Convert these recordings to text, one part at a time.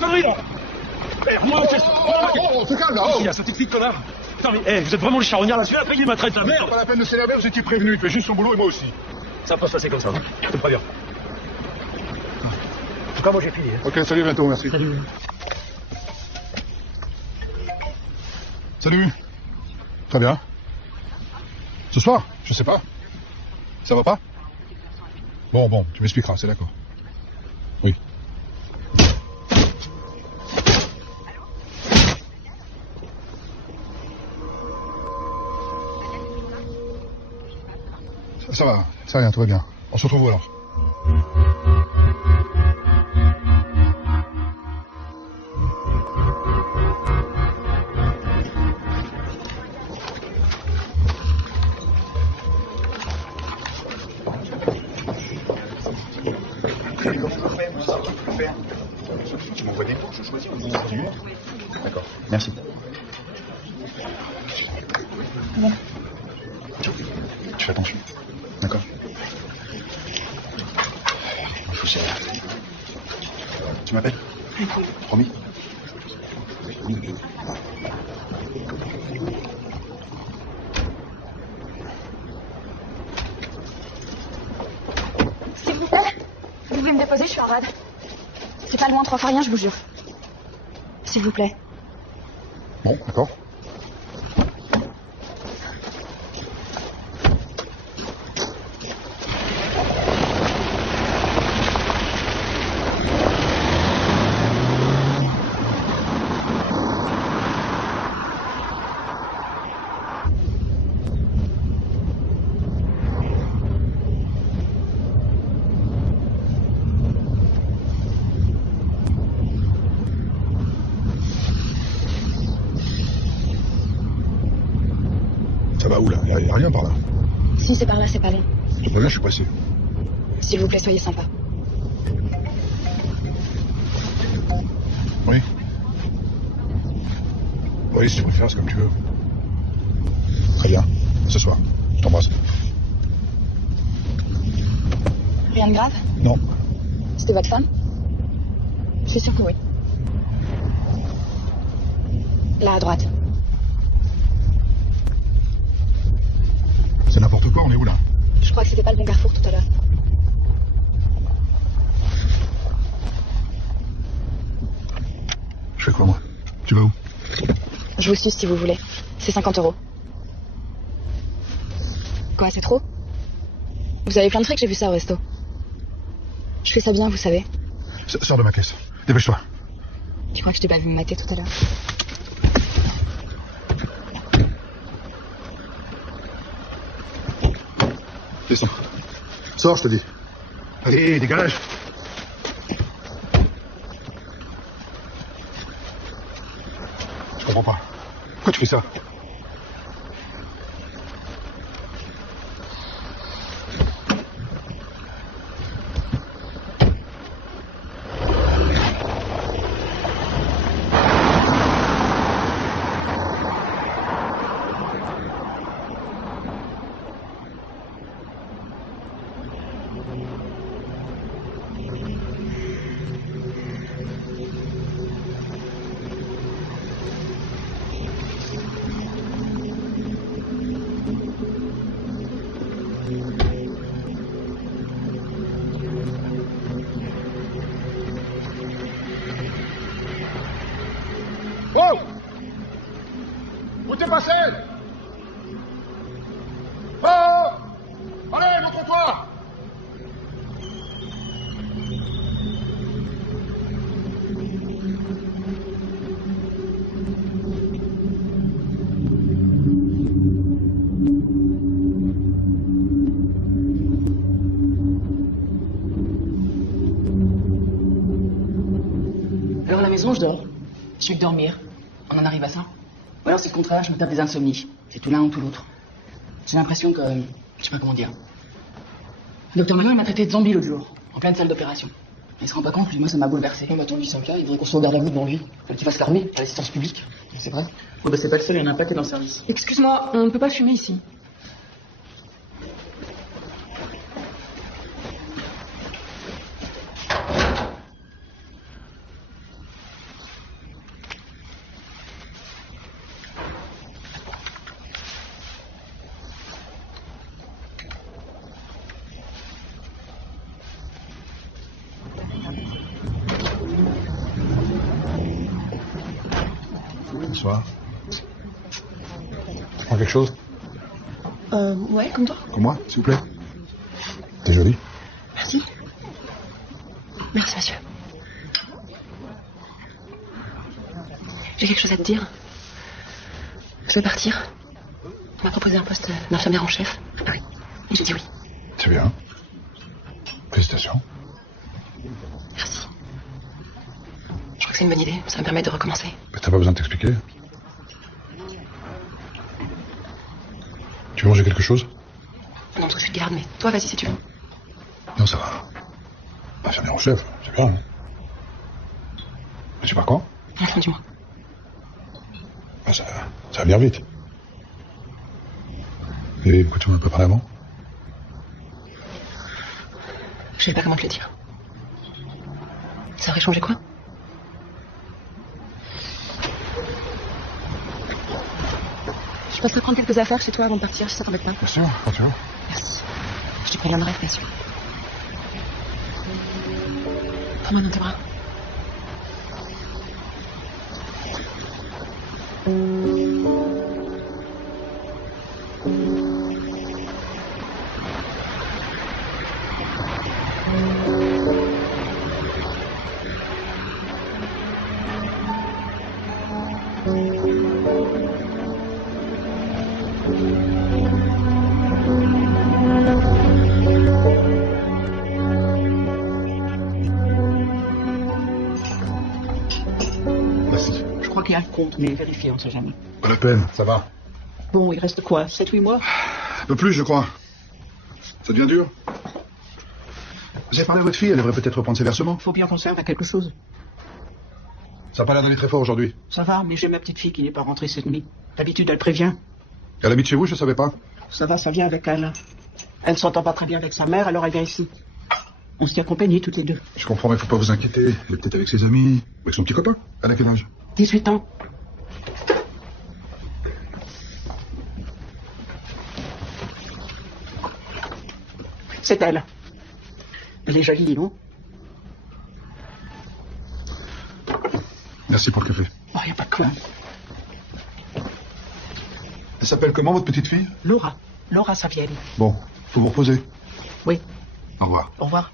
connerie là? Merde, moi, on se calme là. Il y a ce petit connard. Putain, mais vous êtes vraiment le charognard là-dessus, après il m'a traité la merde. Pas la peine de s'énerver, vous étiez prévenu, il fait juste son boulot et moi aussi. Ça va pas se passer comme ça, hein. Je te préviens. En tout cas, moi j'ai fini. Hein. Ok, salut, bientôt, merci. Salut. Salut. Très bien. Ce soir? Je sais pas. Ça va pas? Bon, tu m'expliqueras, c'est d'accord. Oui. Ça va, ça va bien, tout va bien. On se retrouve où alors? Tu m'envoies des mots, je choisis. D'accord, merci. Bon. Tu fais attention. D'accord. Il faut gérer. Tu m'appelles? Promis? S'il vous plaît, vous pouvez me déposer, je suis en rade. C'est pas loin, 3 fois rien, je vous jure. S'il vous plaît. Bon, d'accord. Ça va où là? Il n'y a rien par là. Si c'est par là, c'est pas long. Je te préviens, je suis pressé. S'il vous plaît, soyez sympa. Oui. Oui, si tu préfères, c'est comme tu veux. Très bien. À ce soir. Je t'embrasse. Rien de grave? Non. C'était votre femme? Je suis sûre que oui. Là, à droite. C'est n'importe quoi, on est où là? Je crois que c'était pas le bon carrefour tout à l'heure. Je fais quoi, moi? Tu vas où? Je vous suis si vous voulez. C'est 50 €. Quoi, c'est trop? Vous avez plein de fric, j'ai vu ça au resto. Je fais ça bien, vous savez. Sors de ma caisse. Dépêche-toi. Tu crois que je t'ai pas vu me mater tout à l'heure? Descends. Sors, je te dis. Allez, dégage. Je comprends pas. Pourquoi tu fais ça? Oh! Où t'es passé? Oh! Allez, montre-toi! Alors à la maison, je dors. Je suis que dormir. On en arrive à ça. Ou alors c'est le contraire, je me tape des insomnies. C'est tout l'un ou tout l'autre. J'ai l'impression que... Je sais pas comment dire. Le docteur Manon, il m'a traité de zombie l'autre jour, en pleine salle d'opération. Il se rend pas compte, puis moi ça m'a bouleversé. Non mais attends, lui c'est un cas, il faudrait qu'on soit au garde à vue devant lui. Qu'il fasse l'armée, à l'assistance publique. C'est vrai. Oh bah c'est pas le seul, il y en a un paquet dans le service. Excuse-moi, on ne peut pas fumer ici. Bonsoir. Tu prends quelque chose? Ouais, comme toi. Comme moi, s'il vous plaît? T'es jolie. Merci. Merci, monsieur. J'ai quelque chose à te dire. Je vais partir. On m'a proposé un poste d'infirmière en chef à Paris. Et j'ai dit oui. C'est bien. Félicitations. Merci. Je crois que c'est une bonne idée. Ça me permet de recommencer. Mais t'as pas besoin de t'expliquer. Tu veux manger quelque chose? Non, parce que je suis de garde, mais toi, vas-y si tu veux. Non, ça va. Infirmière en chef, c'est bien. Hein. Mais tu pars quand? À la fin du mois. Ah, ça va venir vite. Et pourquoi tu m'en as pas parlé avant? Je sais pas comment te le dire. Ça aurait changé quoi? Je passerai prendre quelques affaires chez toi avant de partir, si ça t'embête pas. Bien sûr, quand tu veux. Merci. Je te préviendrai, bien sûr. Prends-moi dans tes bras. Merci. Je crois qu'il y a un compte, mais vérifiez, on sait jamais. Pas la peine, ça va. Bon, il reste quoi? 7-8 mois? Un peu plus, je crois. Ça devient dur. Vous avez parlé à votre fille, elle devrait peut-être reprendre ses versements. Faut bien qu'on serve à quelque chose. Ça n'a pas l'air d'aller très fort aujourd'hui. Ça va, mais j'ai ma petite fille qui n'est pas rentrée cette nuit. D'habitude, elle prévient. Elle habite chez vous, je savais pas. Ça va, ça vient avec elle. Elle ne s'entend pas très bien avec sa mère, alors elle vient ici. On s'y accompagne toutes les deux. Je comprends, mais faut pas vous inquiéter. Elle est peut-être avec ses amis, avec son petit copain. Elle a quel âge? 18 ans. C'est elle. Elle est jolie, non? Merci pour le café. Oh, y a pas de quoi. Elle s'appelle comment, votre petite fille? Laura. Laura Savielli. Bon, faut vous reposer. Oui. Au revoir. Au revoir.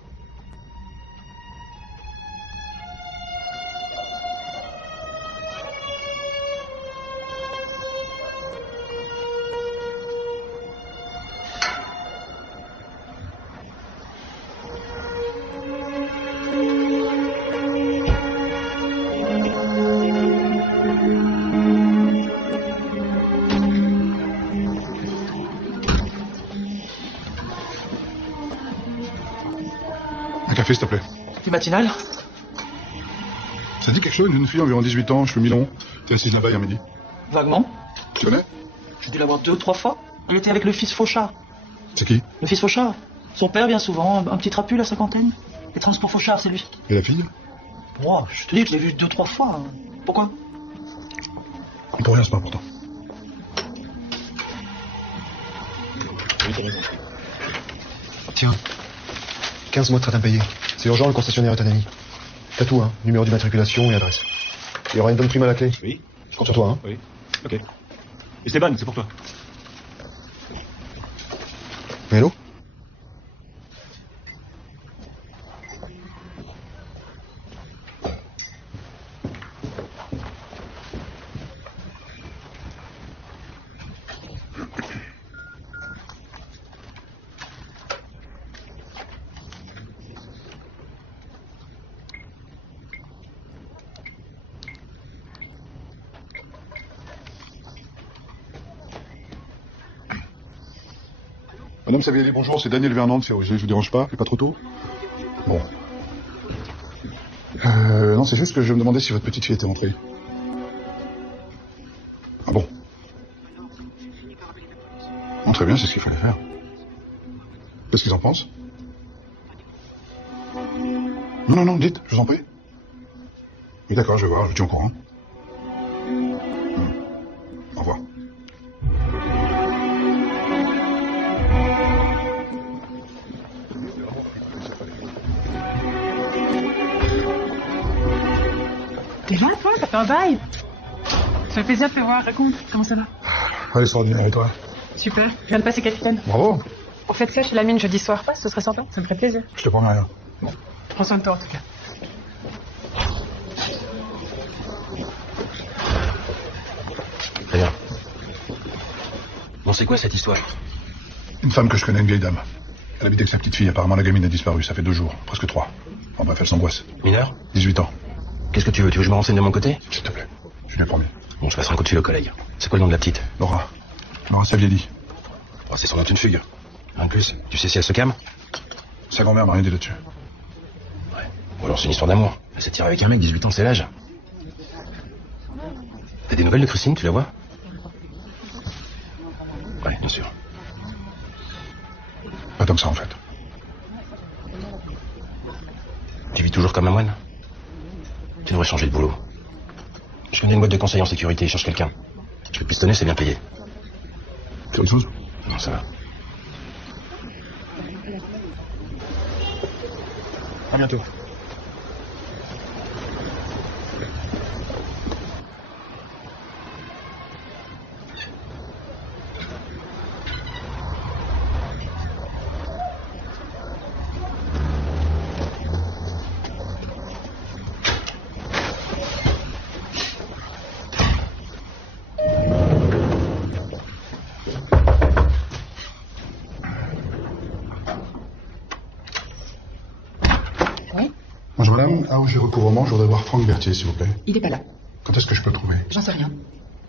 Un café, s'il te plaît. Du matinal? Ça dit quelque chose d'une fille environ 18 ans, cheveux mi-longs, t'es assise là-bas hier midi. Vaguement. Tu connais? J'ai dû la voir 2 ou 3 fois. Elle était avec le fils Fauchard. C'est qui? Le fils Fauchard. Son père, bien souvent, un petit trapu, la cinquantaine. Les transports Fauchard, c'est lui. Et la fille? Oh, je te dis que je l'ai vu 2 ou 3 fois. Pourquoi? Pour rien, c'est pas important. Tiens, 15 mois de train impayé. C'est urgent, le concessionnaire est un ami. T'as tout, hein. Numéro d'immatriculation et adresse. Il y aura une bonne prime à la clé. Oui. Je compte sur toi, hein. Oui. Ok. Esteban, c'est pour toi. Hello? Madame Savielli, bonjour, c'est Daniel Vernand, je vous dérange pas, c'est pas trop tôt? Bon. Non, c'est juste que je me demandais si votre petite fille était rentrée. Ah bon? Bon, très bien, c'est ce qu'il fallait faire. Qu'est-ce qu'ils en pensent? Non, non, non, dites, je vous en prie. Oui, d'accord, je vais voir, je vous tiens au courant. Au revoir. T'es là, toi? Ça fait un bail. Ça fait plaisir de te voir, raconte, comment ça va? Allez, extraordinaire, et toi? Super, je viens de passer capitaine. Bravo. On fait ça chez la mine jeudi soir, ce serait sympa, ça me ferait plaisir. Je te promets rien. Prends soin de toi en tout cas. Très bien. Bon, c'est quoi cette histoire? Une femme que je connais, une vieille dame. Elle habite avec sa petite fille. Apparemment, la gamine a disparu. Ça fait 2 jours, presque 3. En bref, elle s'angoisse. Mineur? 18 ans. Qu'est-ce que tu veux? Tu veux que je me renseigne de mon côté? S'il te plaît. Je lui ai promis. Bon, je passerai un coup de fil au collègue. C'est quoi le nom de la petite? Laura. Laura Savielli. Oh, c'est sans doute une fugue. En plus, tu sais si elle se calme? Sa grand-mère m'a rien dit là-dessus. Ouais. Ou alors c'est une histoire d'amour. Elle s'est tirée avec un mec, 18 ans, c'est l'âge. T'as des nouvelles de Christine, tu la vois? Ouais, bien sûr. Pas tant que ça, en fait. Tu vis toujours comme un moine? Tu devrais changer de boulot. Je connais une boîte de conseil en sécurité, ils cherchent quelqu'un. Je peux te pistonner, c'est bien payé. C'est autre chose? Non, ça va. À bientôt. Bonjour madame, ah, j'ai recouvrement, je voudrais voir Franck Berthier, s'il vous plaît. Il est pas là. Quand est-ce que je peux le trouver? J'en sais rien.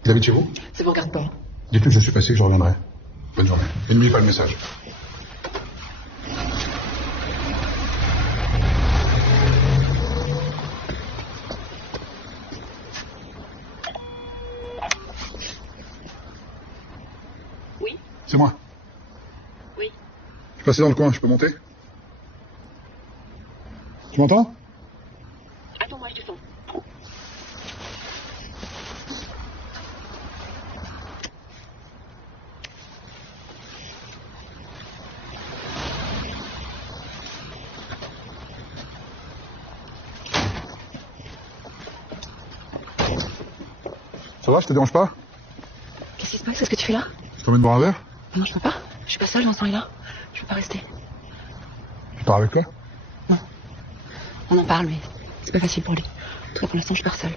Il habite chez vous? C'est vous regarde pas. Dites-lui que je suis passé, que je reviendrai. Bonne journée. Et n'oubliez pas le message. Oui. C'est moi. Oui. Je suis passé dans le coin, je peux monter? Tu m'entends? Attends-moi, je te sens. Ça va, je te dérange pas? Qu'est-ce qui se passe? Qu'est-ce que tu fais là? Je t'emmène boire un verre? Non, je peux pas. Je suis pas seule, Vincent est là. Je peux pas rester. Tu pars avec toi? On en parle, mais c'est pas facile pour lui. En tout cas, pour l'instant, je pars seule.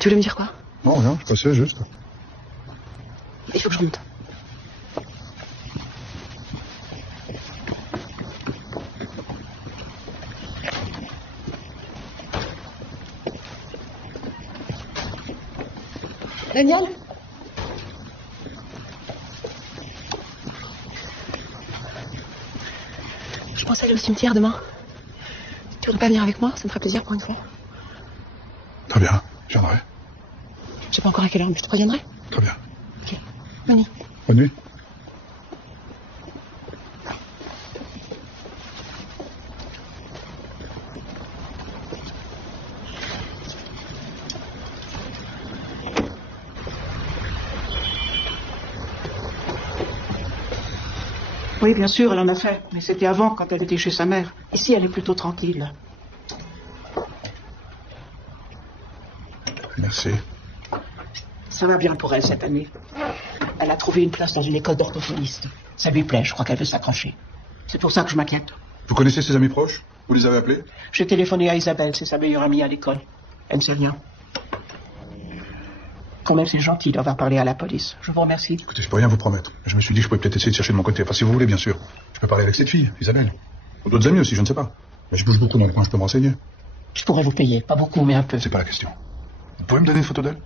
Tu voulais me dire quoi? Non, rien, je passais juste. Il faut que je remonte. Daniel? Je pense aller au cimetière demain. Tu voudrais pas venir avec moi? Ça me ferait plaisir pour une fois. Très bien, je viendrai. Je sais pas encore à quelle heure, mais je te préviendrai. Très bien. Ok. Bonne nuit. Bonne nuit. Oui, bien sûr, elle en a fait. Mais c'était avant, quand elle était chez sa mère. Ici, elle est plutôt tranquille. Merci. Ça va bien pour elle cette année. Elle a trouvé une place dans une école d'orthophoniste. Ça lui plaît, je crois qu'elle veut s'accrocher. C'est pour ça que je m'inquiète. Vous connaissez ses amis proches? Vous les avez appelés? J'ai téléphoné à Isabelle, c'est sa meilleure amie à l'école. Elle ne sait rien. Quand même, c'est gentil d'avoir parlé à la police. Je vous remercie. Écoutez, je peux rien vous promettre. Je me suis dit que je pouvais peut-être essayer de chercher de mon côté. Enfin, si vous voulez, bien sûr. Je peux parler avec cette fille, Isabelle. Ou d'autres amis aussi, je ne sais pas. Mais je bouge beaucoup dans le coin, je peux me renseigner. Je pourrais vous payer. Pas beaucoup, mais un peu. C'est pas la question. Vous pouvez me donner une photo d'elle?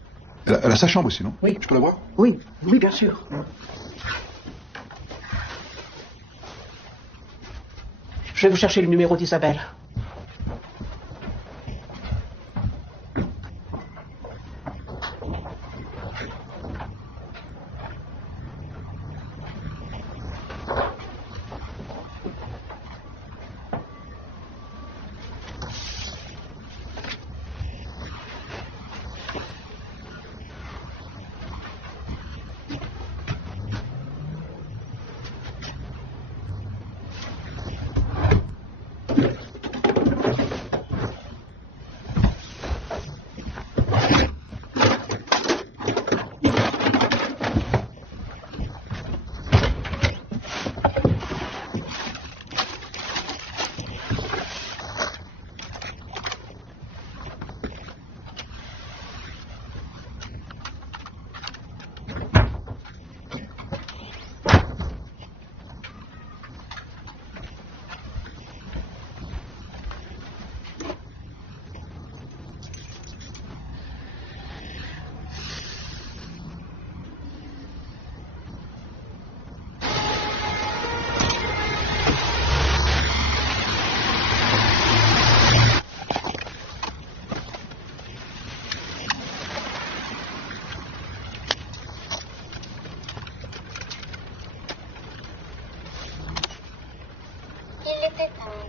Elle a sa chambre aussi, non? Oui. Je peux la voir? Oui, oui, bien sûr. Je vais vous chercher le numéro d'Isabelle.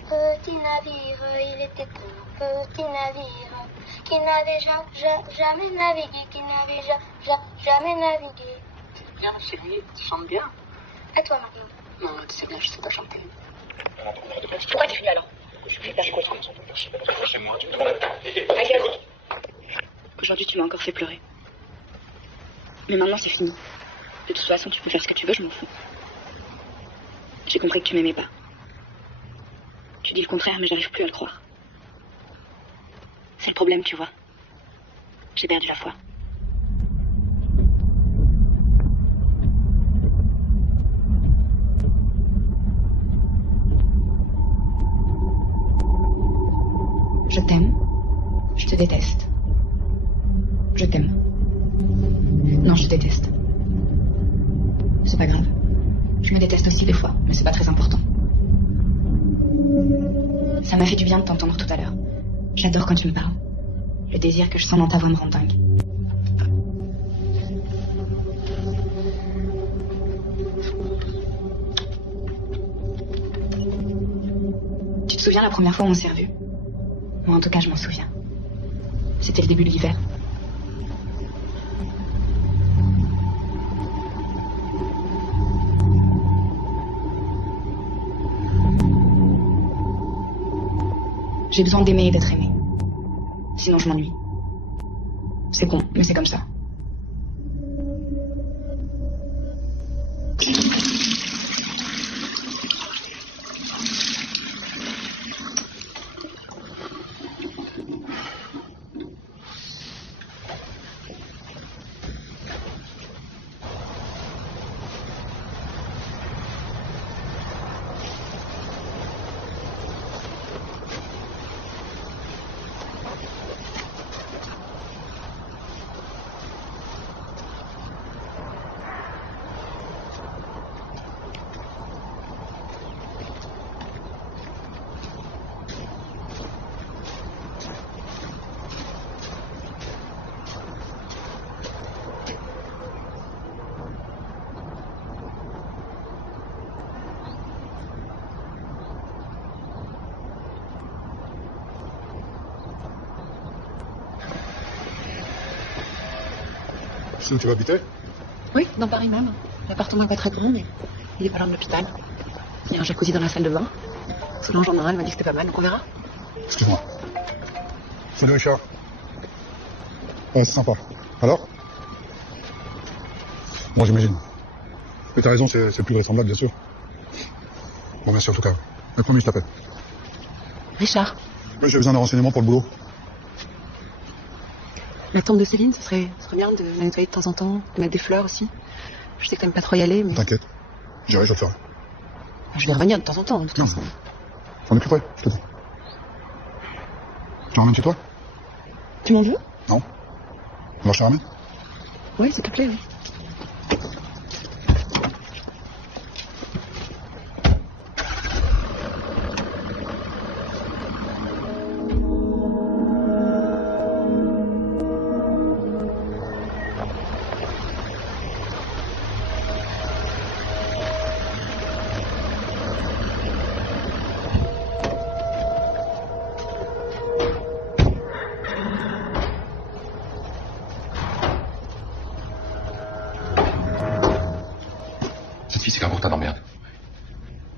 petit navire, il était un petit navire qui n'avait jamais navigué, qui n'avait jamais navigué. C'est bien, chérie, tu chantes bien. À toi maintenant. Non, tu sais bien, je sais pas chanter. Pourquoi t'es venu alors? Je vais faire quoi? Aujourd'hui, tu m'as encore fait pleurer. Mais maintenant, c'est fini. De toute façon, tu peux faire ce que tu veux, je m'en fous. J'ai compris que tu m'aimais pas. Tu dis le contraire, mais j'arrive plus à le croire. C'est le problème, tu vois. J'ai perdu la foi. Je t'aime. Je te déteste. Je t'aime. Non, je te déteste. C'est pas grave. Je me déteste aussi des fois, mais c'est pas très important. Ça m'a fait du bien de t'entendre tout à l'heure. J'adore quand tu me parles. Le désir que je sens dans ta voix me rend dingue. Tu te souviens la première fois où on s'est revus? Moi, en tout cas, je m'en souviens. C'était le début de l'hiver. J'ai besoin d'aimer et d'être aimé. Sinon, je m'ennuie. C'est con, mais c'est comme ça. Tu sais où tu vas habiter? Oui, dans Paris même. L'appartement n'est pas très grand, mais il est pas loin de l'hôpital. Il y a un jacuzzi dans la salle de bain. Solange en a un, elle m'a dit que c'était pas mal, donc on verra. Excuse-moi. Salut Richard. Ouais, c'est sympa. Alors? Bon, j'imagine. Mais t'as raison, c'est plus vraisemblable, bien sûr. Bon, merci en tout cas. Mais promis, je t'appelle. Richard, Oui, j'ai besoin de renseignements pour le boulot. la tombe de Céline, ce serait bien de la nettoyer de temps en temps, de mettre des fleurs aussi. Je sais que t'aimes pas trop y aller, mais... T'inquiète. J'irai, je le ferai. Je vais revenir de temps en temps, de toute façon. J'en ai plus près, je te dis. Tu ramènes chez toi? Tu m'en veux? Non. Alors je te ramène? Oui, s'il te plaît, oui.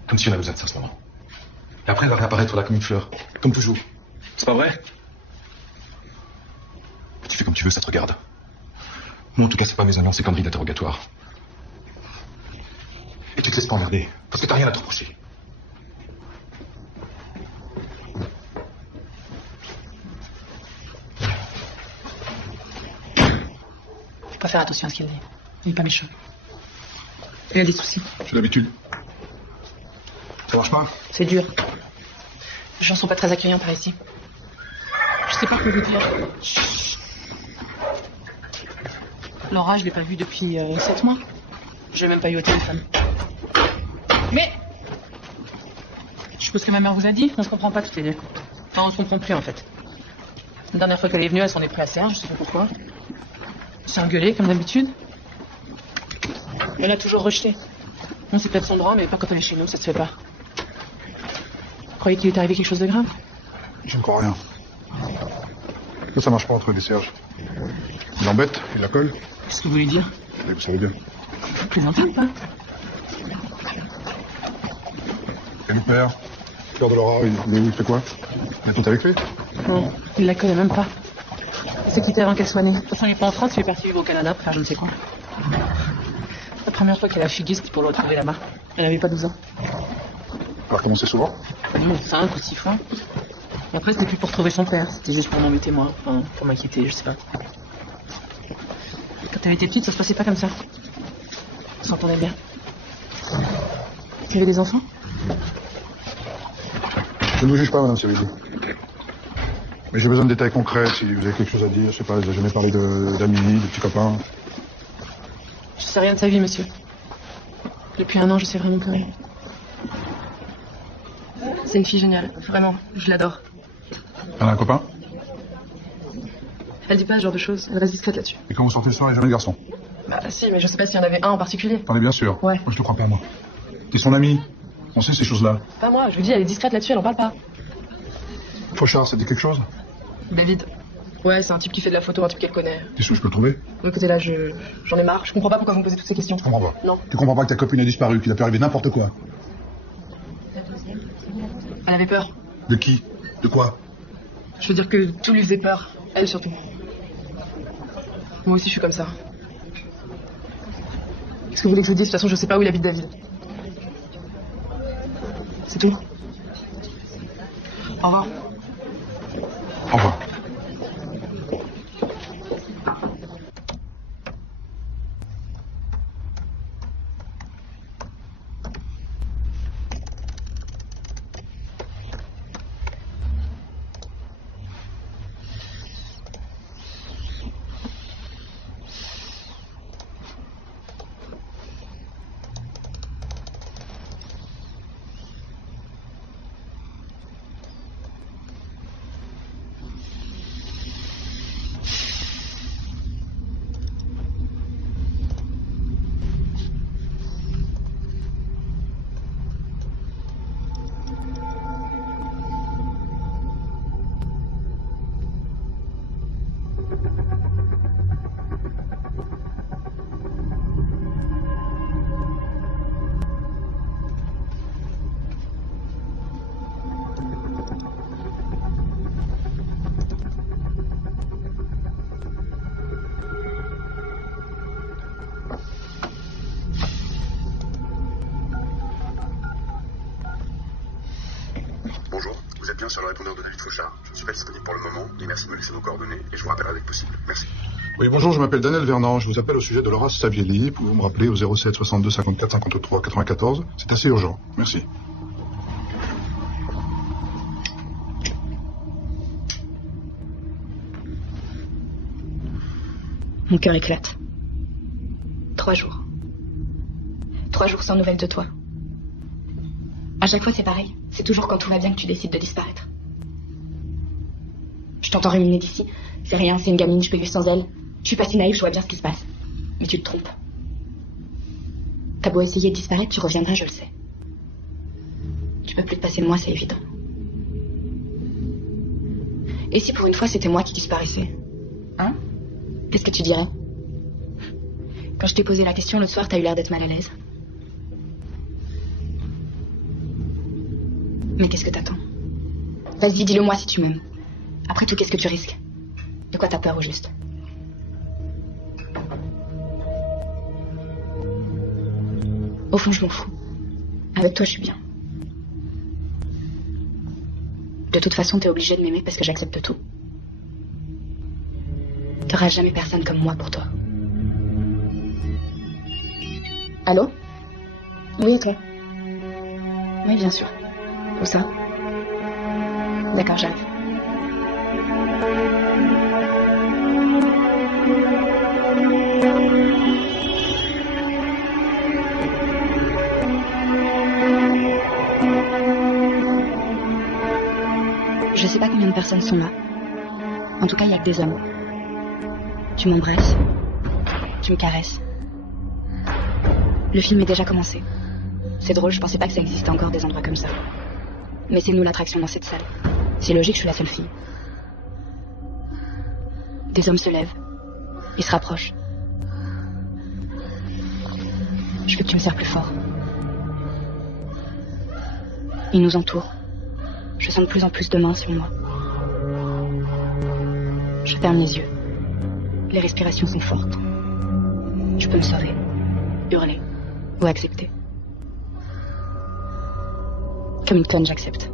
Comme si on avait besoin de ça en ce moment. Et après, elle va réapparaître là comme une fleur. Comme toujours. C'est pas vrai? Tu fais comme tu veux, ça te regarde. Moi, en tout cas, c'est pas mes annonces et conneries d'interrogatoire. Et tu te laisses pas emmerder. Parce que t'as rien à te reprocher. Faut pas faire attention à ce qu'il dit. Il est pas méchant. Il a des soucis. J'ai l'habitude. Ça marche pas? C'est dur. Les gens sont pas très accueillants par ici. Je sais pas quoi vous dire. Laura, je l'ai pas vue depuis 7 mois. Je l'ai même pas eu au téléphone. Mais je suppose que ma mère vous a dit. On se comprend pas toutes les deux. Enfin, on se comprend plus en fait. La dernière fois qu'elle est venue, elle s'en est pris à serre, je sais pas pourquoi. Elle s'est engueulée comme d'habitude. Elle a toujours rejeté. Bon, c'est peut-être son droit, mais pas quand elle est chez nous, ça se fait pas. croyais qu'il était arrivé quelque chose de grave? Je ne crois rien. Là, ça marche pas entre eux, les Serge. Il l'embête, il la colle. Qu'est-ce que vous voulez dire? Et vous savez bien. Vous plaisantez ou pas? Et le père? Le père de Laura, il fait quoi? Il est tout avec lui? Non, il la connaît même pas. Il s'est quitté avant qu'elle soit née. De toute façon, il n'est pas en France, il est parti vivre au Canada pour faire je ne sais quoi. La première fois qu'elle a fugué, c'était pour le retrouver là-bas. Elle avait pas 12 ans. Alors, comment c'est souvent? Non, 5 ou 6 fois. Et après, c'était plus pour trouver son père, c'était juste pour m'embêter moi, enfin, pour m'inquiéter, je sais pas. Quand elle était petite, ça se passait pas comme ça. On s'entendait bien. Tu avais des enfants? Je ne vous juge pas, madame Séville. Mais j'ai besoin de détails concrets, si vous avez quelque chose à dire. Je sais pas, vous avez jamais parlé d'amis, de petits copains. Je sais rien de sa vie, monsieur. Depuis 1 an, je sais vraiment plus rien. C'est une fille géniale, vraiment, je l'adore. Elle a un copain? Elle dit pas ce genre de choses, elle reste discrète là-dessus. Et quand vous sortez le soir, il n'y a jamais de garçon? Bah si, mais je sais pas s'il y en avait un en particulier. Attendez, bien sûr. Ouais. Moi, je te crois pas, moi. T'es son ami. On sait ces choses-là. Pas moi, je vous dis, elle est discrète là-dessus, elle en parle pas. Fauchard, ça dit quelque chose? David. Ouais, c'est un type qui fait de la photo, un type qu'elle connaît. T'es sûr, je peux le trouver? Écoutez, là, j'en ai marre. Je comprends pas pourquoi vous me posez toutes ces questions. Je comprends pas. Non. Tu comprends pas que ta copine a disparu, qu'il a pu arriver n'importe quoi? Elle avait peur. De qui? De quoi? Je veux dire que tout lui faisait peur. Elle surtout. Moi aussi, je suis comme ça. Qu'est-ce que vous voulez que je vous dise? De toute façon, je sais pas où il habite David. C'est tout. Au revoir. Au revoir. Bonjour, vous êtes bien sur le répondeur de David Fauchard. Je ne suis pas disponible pour le moment, et merci de me laisser vos coordonnées, et je vous rappellerai dès que possible. Merci. Oui, bonjour, je m'appelle Daniel Vernant. Je vous appelle au sujet de Laura Savielli. Pouvez-vous me rappeler au 07 62 54 53 94? C'est assez urgent. Merci. Mon cœur éclate. 3 jours. 3 jours sans nouvelles de toi. À chaque fois, c'est pareil. C'est toujours quand tout va bien que tu décides de disparaître. Je t'entends ruminer d'ici. C'est rien, c'est une gamine, je peux vivre sans elle. Je suis pas si naïve, je vois bien ce qui se passe. Mais tu te trompes. T'as beau essayer de disparaître, tu reviendras, je le sais. Tu peux plus te passer de moi, c'est évident. Et si pour une fois, c'était moi qui disparaissais? Hein? Qu'est-ce que tu dirais? Quand je t'ai posé la question l'autre soir, t'as eu l'air d'être mal à l'aise. Mais qu'est-ce que t'attends? Vas-y, dis-le-moi si tu m'aimes. Après tout, qu'est-ce que tu risques? De quoi t'as peur au juste? Au fond, je m'en fous. Avec toi, je suis bien. De toute façon, t'es obligé de m'aimer parce que j'accepte tout. T'auras jamais personne comme moi pour toi. Allô? Oui, et toi? Oui, bien sûr. Où ça? D'accord, j'arrive. Je sais pas combien de personnes sont là. En tout cas, il y a que des hommes. Tu m'embrasses. Tu me caresses. Le film est déjà commencé. C'est drôle, je pensais pas que ça existait encore des endroits comme ça. Mais c'est nous l'attraction dans cette salle. C'est logique, je suis la seule fille. Des hommes se lèvent. Ils se rapprochent. Je veux que tu me serres plus fort. Ils nous entourent. Je sens de plus en plus de mains sur moi. Je ferme les yeux. Les respirations sont fortes. Je peux me sauver, hurler ou accepter. Cummington, j'accepte.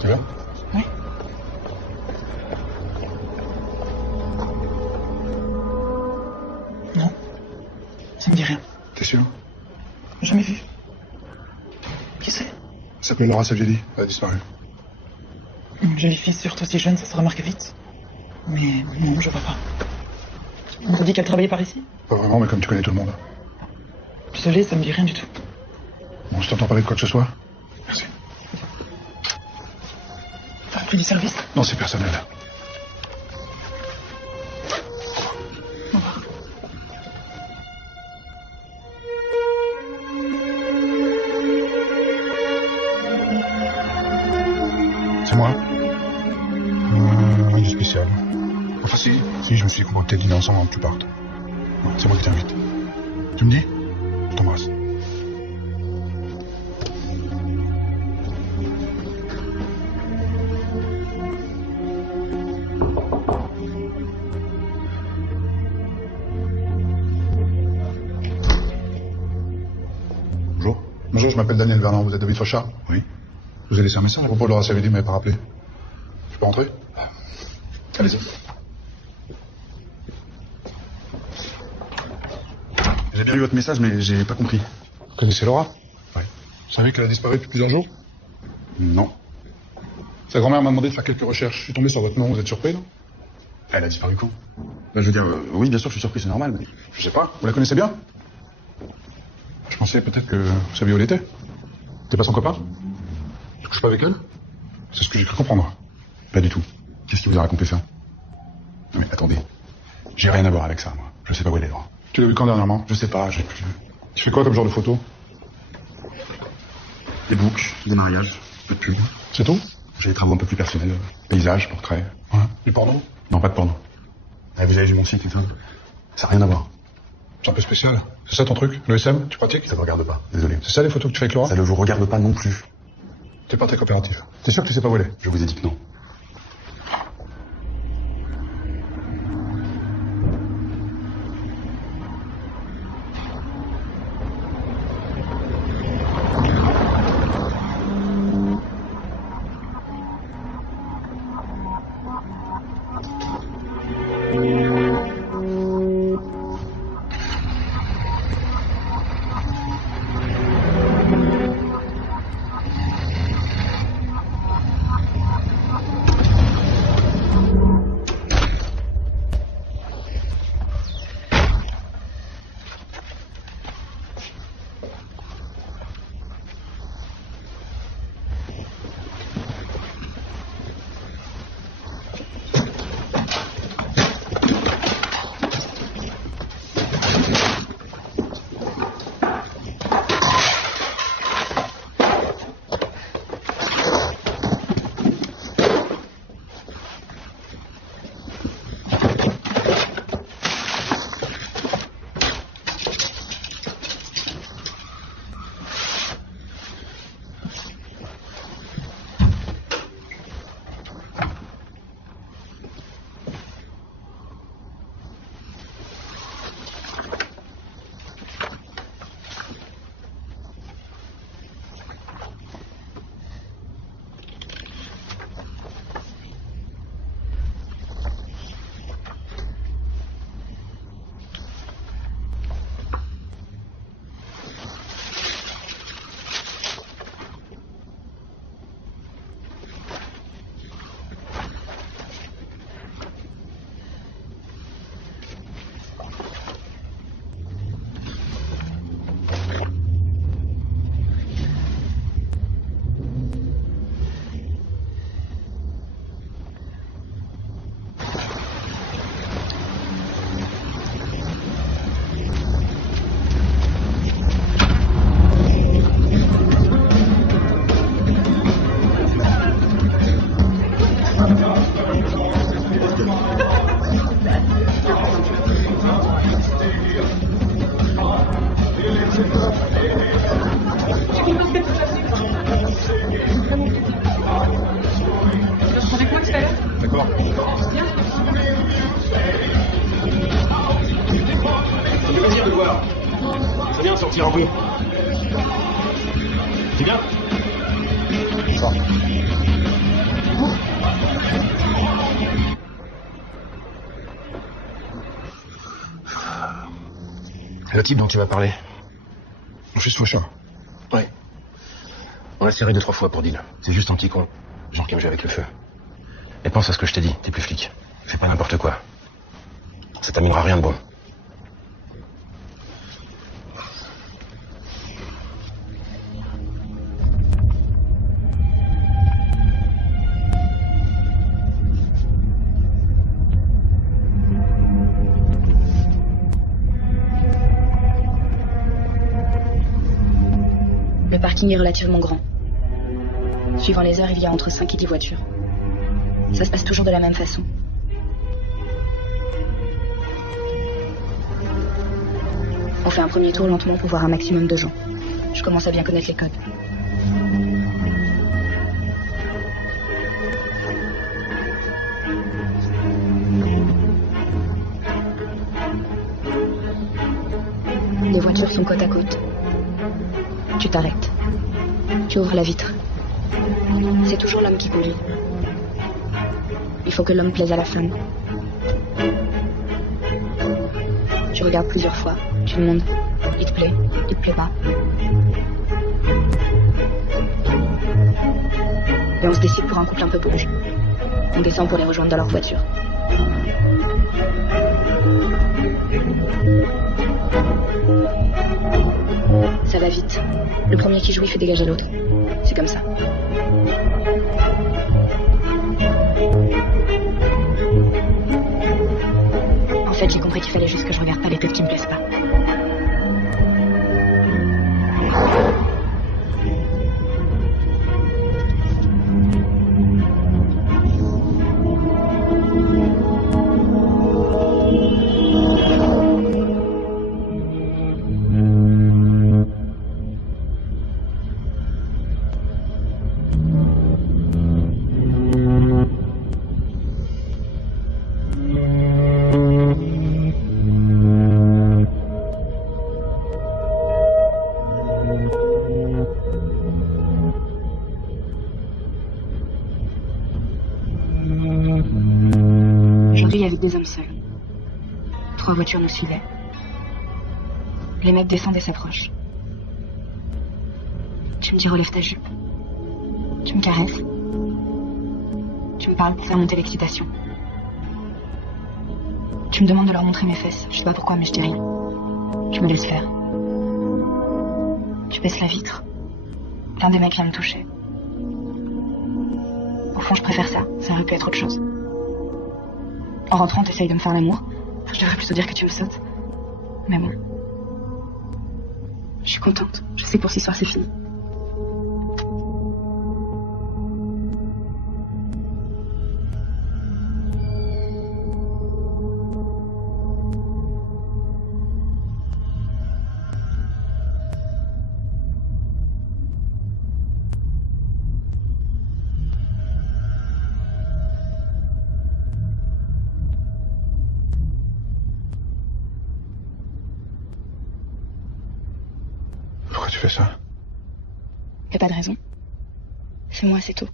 Tu vas? Oui. Non. Ça me dit rien. T'es sûr? Jamais vu. Qui c'est? Elle s'appelait Laura Savgelli. Elle a disparu. Une jolie fille, surtout si jeune, ça se remarque vite. Mais non, je vois pas. On t'a dit qu'elle travaillait par ici? Pas vraiment, mais comme tu connais tout le monde. Désolé, ça me dit rien du tout. Bon, je t'entends parler de quoi que ce soit? Merci. T'as repris du service? Non, c'est personnel. Au revoir. C'est moi? Rien de spécial. Enfin, si, je me suis dit qu'on pourrait peut-être dîner ensemble avant que tu partes. Non, c'est moi qui t'invite. Tu me dis? Je t'embrasse. Bonjour. Bonjour, je m'appelle Daniel Vernon. Vous êtes David Fauchard? Oui. Je vous ai laissé un message à propos de Laura Savgelli, mais pas rappelé. Je peux entrer? Allez-y. J'ai bien lu votre message, mais j'ai pas compris. Vous connaissez Laura? Oui. Vous savez qu'elle a disparu depuis plusieurs jours? Non. Sa grand-mère m'a demandé de faire quelques recherches. Je suis tombé sur votre nom, vous êtes surpris, non? Elle a disparu quand? Bah, je veux dire, oui, bien sûr, je suis surpris, c'est normal, mais... Je sais pas. Vous la connaissez bien? Je pensais peut-être que vous saviez où elle était. T'es pas son copain? Tu couches pas avec elle? C'est ce que j'ai cru comprendre. Pas du tout. Qu'est-ce qui vous a raconté ça? Non mais attendez. J'ai rien à voir avec ça, moi. Je sais pas où elle est, Laura. Tu l'as vu quand dernièrement? Je sais pas, j'ai plus... Tu fais quoi comme genre de photo? Des books, des mariages, peu de pubs. C'est tout? J'ai des travaux un peu plus personnels. Paysages, portraits. Ouais. Du porno? Non, pas de porno. Vous avez vu mon site et tout? Ça n'a rien à voir. C'est un peu spécial. C'est ça ton truc? Le SM? Tu pratiques? Ça ne me regarde pas, désolé. C'est ça les photos que tu fais avec Laura? Ça ne vous regarde pas non plus. T'es pas très coopératif. T'es sûr que tu sais pas où elle est? Je vous ai dit que non. de te voir. C'est bien de sortir en bout. C'est bien? Ça. Le type dont tu m'as parlé. Mon fils Fauchard. Ouais. On l'a serré 2-3 fois pour deal. C'est juste un petit con. Genre qui aime jouer avec le feu. Et pense à ce que je t'ai dit, t'es plus flic. Fais pas n'importe quoi. Ça t'amènera rien de bon. Le parking est relativement grand. Suivant les heures, il y a entre 5 et 10 voitures. Ça se passe toujours de la même façon. On fait un premier tour lentement pour voir un maximum de gens. Je commence à bien connaître les codes. Les voitures sont côte à côte. Tu t'arrêtes. Tu ouvres la vitre. C'est toujours l'homme qui conduit. Il faut que l'homme plaise à la femme. Tu regardes plusieurs fois. Tu demandes. Il te plaît pas. Et on se décide pour un couple un peu bourge. On descend pour les rejoindre dans leur voiture. Ça va vite. Le premier qui jouit fait dégager l'autre. C'est comme ça. En fait, j'ai compris qu'il fallait juste que je regarde pas les têtes qui me plaisent pas. Aujourd'hui, il y avait des hommes seuls. 3 voitures nous suivaient. Les mecs descendent et s'approchent. Tu me dis relève ta jupe. Tu me caresses. Tu me parles pour faire monter l'excitation. Tu me demandes de leur montrer mes fesses. Je sais pas pourquoi, mais je dis rien. Je me laisse faire. Tu baisses la vitre. L'un des mecs vient me toucher. Au fond, je préfère ça. Ça aurait pu être autre chose. En rentrant, t'essayes de me faire l'amour. Je devrais plutôt dire que tu me sautes. Mais bon. Je suis contente. Je sais que pour ce soir, c'est fini. Pourquoi tu fais ça? Y a pas de raison. C'est moi, c'est tout.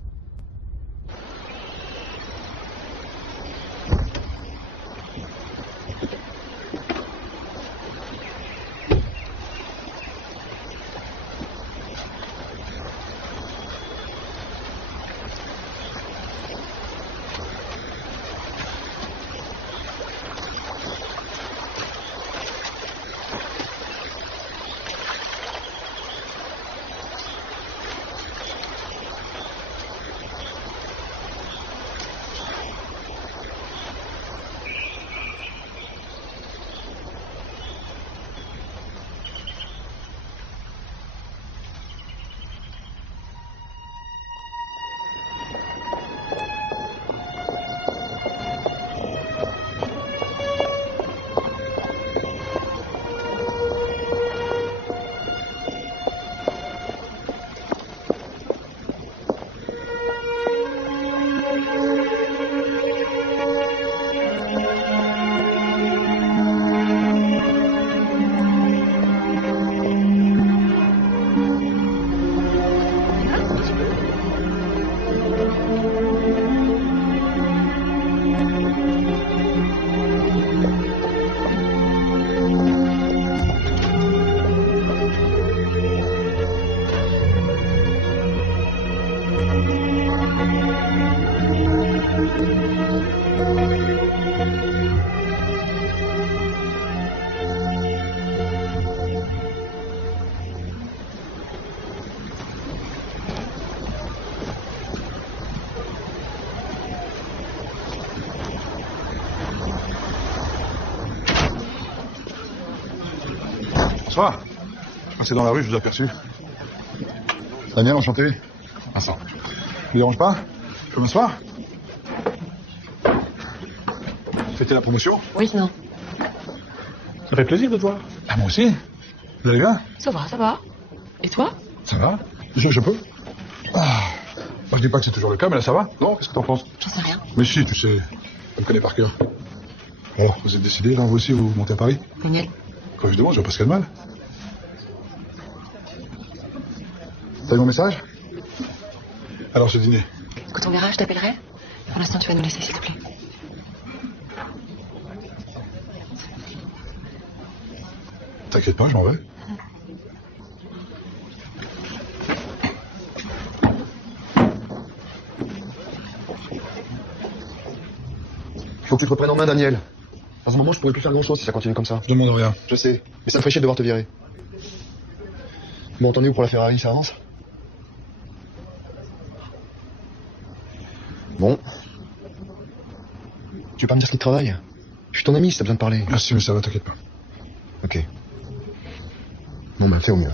Bonsoir. Je passais dans la rue, je vous ai aperçu. Daniel, enchanté. Vincent. Ça vous dérange pas? Je peux m'asseoir? Fêtez la promotion? Oui, non. Ça fait plaisir de te voir. Ah, moi aussi. Vous allez bien? Ça va, ça va. Et toi? Ça va? Je peux? Ah. Moi, je dis pas que c'est toujours le cas, mais là, ça va? Non? Qu'est-ce que t'en penses? J'en sais rien. Mais si, tu sais. Je me connais par cœur. Alors, vous êtes décidé, là, vous aussi, vous montez à Paris? Daniel. Quoi, évidemment, je vois pas ce qu'il y a de mal. T'as eu mon message? Alors, ce dîner? Quand on verra, je t'appellerai. Pour l'instant, tu vas nous laisser, s'il te plaît. T'inquiète pas, je m'en vais. Faut que tu te reprennes en main, Daniel. À ce moment, je pourrais plus faire grand-chose si ça continue comme ça. Je demande rien. Je sais, mais ça me ferait chier de devoir te virer. Bon, entendu, pour la Ferrari, ça avance? Bon. Tu veux pas me dire ce qu'il travaille? Je suis ton ami si t'as besoin de parler. Merci, mais ça va, t'inquiète pas. Ok. Bon, bah, fais au mieux.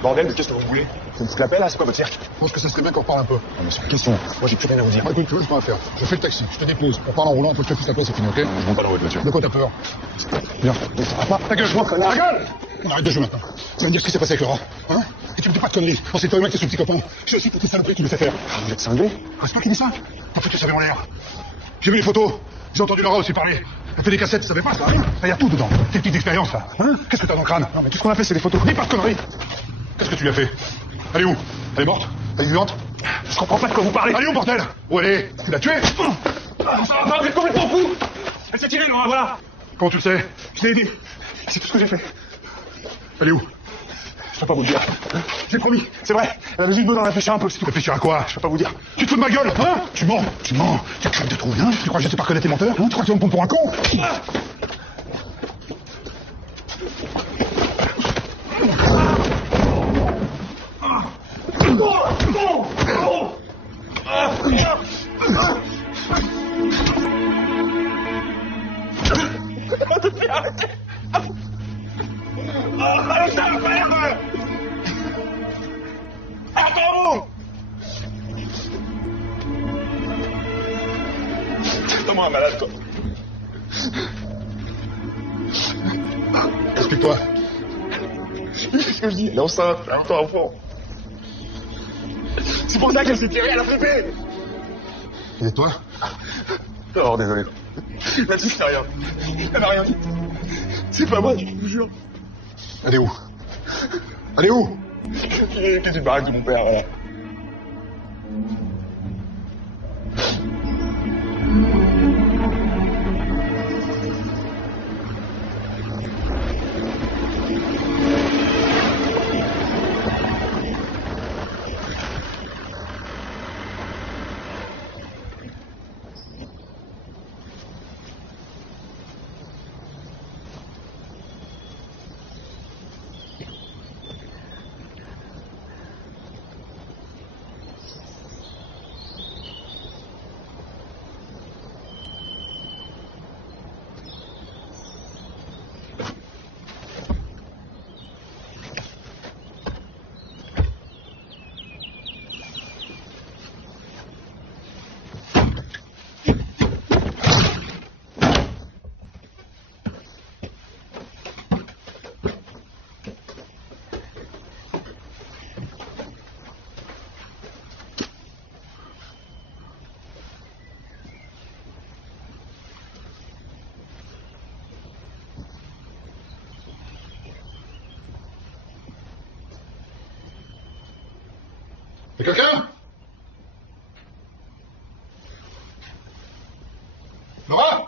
Bordel, mais qu'est-ce que vous voulez? Vous me clapez là? C'est quoi votre cirque? Je pense que ça serait bien qu'on reparle un peu. Non, mais c'est une question. Moi, j'ai plus rien à vous dire. Écoute, tu vois, je peux pas faire. Je fais le taxi, je te dépose. On parle en roulant, faut que je te pousse la place, c'est fini, ok? Je monte pas dans votre voiture. De quoi t'as peur? Viens. Ta gueule, je vois, connard. Ta gueule! On arrête de jouer maintenant. Ça veut dire ce qui s'est passé avec Laura. Hein? Et tu me dis pas de conneries. On sait toi et moi que t'es son petit copain. Je suis aussi pour tes saloperies que tu me fais faire. Ah, vous êtes cinglé? C'est toi qui dis ça? T'as foutu le savon en l'air. J'ai vu les photos. J'ai entendu Laura aussi parler. Elle fait des cassettes, tu savais pas, ça arrive? Il y a tout dedans. Tes petites expériences, là. Hein? Qu'est-ce que t'as dans le crâne? Non, mais tout ce qu'on a fait, c'est des photos. Dis pas de conneries. Qu'est-ce que tu lui as fait? Elle est où? Elle est morte? Elle est vivante? Je comprends pas de quoi vous parlez. Elle est où, bordel? Où elle est? Tu l'as tuée? Vous êtes complètement fou! Elle s'est tirée, Laura, voilà! Comment tu le sais? Je l'ai dit. C'est tout ce que j'ai fait. Elle est où? Je peux pas vous le dire. J'ai promis, c'est vrai. Elle avait juste besoin de réfléchir un peu. Réfléchir à quoi? Je peux pas vous dire. Tu te fous de ma gueule, hein? Tu mens. Tu crèves de trouille, hein? Tu crois que je sais pas reconnaître tes menteurs? Hein? Tu crois que tu vas me prendre pour un con? T'es-moi un malade, toi. Explique-toi. Qu'est-ce que je dis? Elle est enceinte, elle a un enfant. C'est pour ça qu'elle s'est tirée, elle a flippé. Et toi? Oh, désolé. Là-dessus, c'est rien. Elle m'a rien dit. C'est pas moi, je vous jure. Elle est où? Elle est où? Qui est une baraque de mon père, voilà. Y'a quelqu'un? Laura?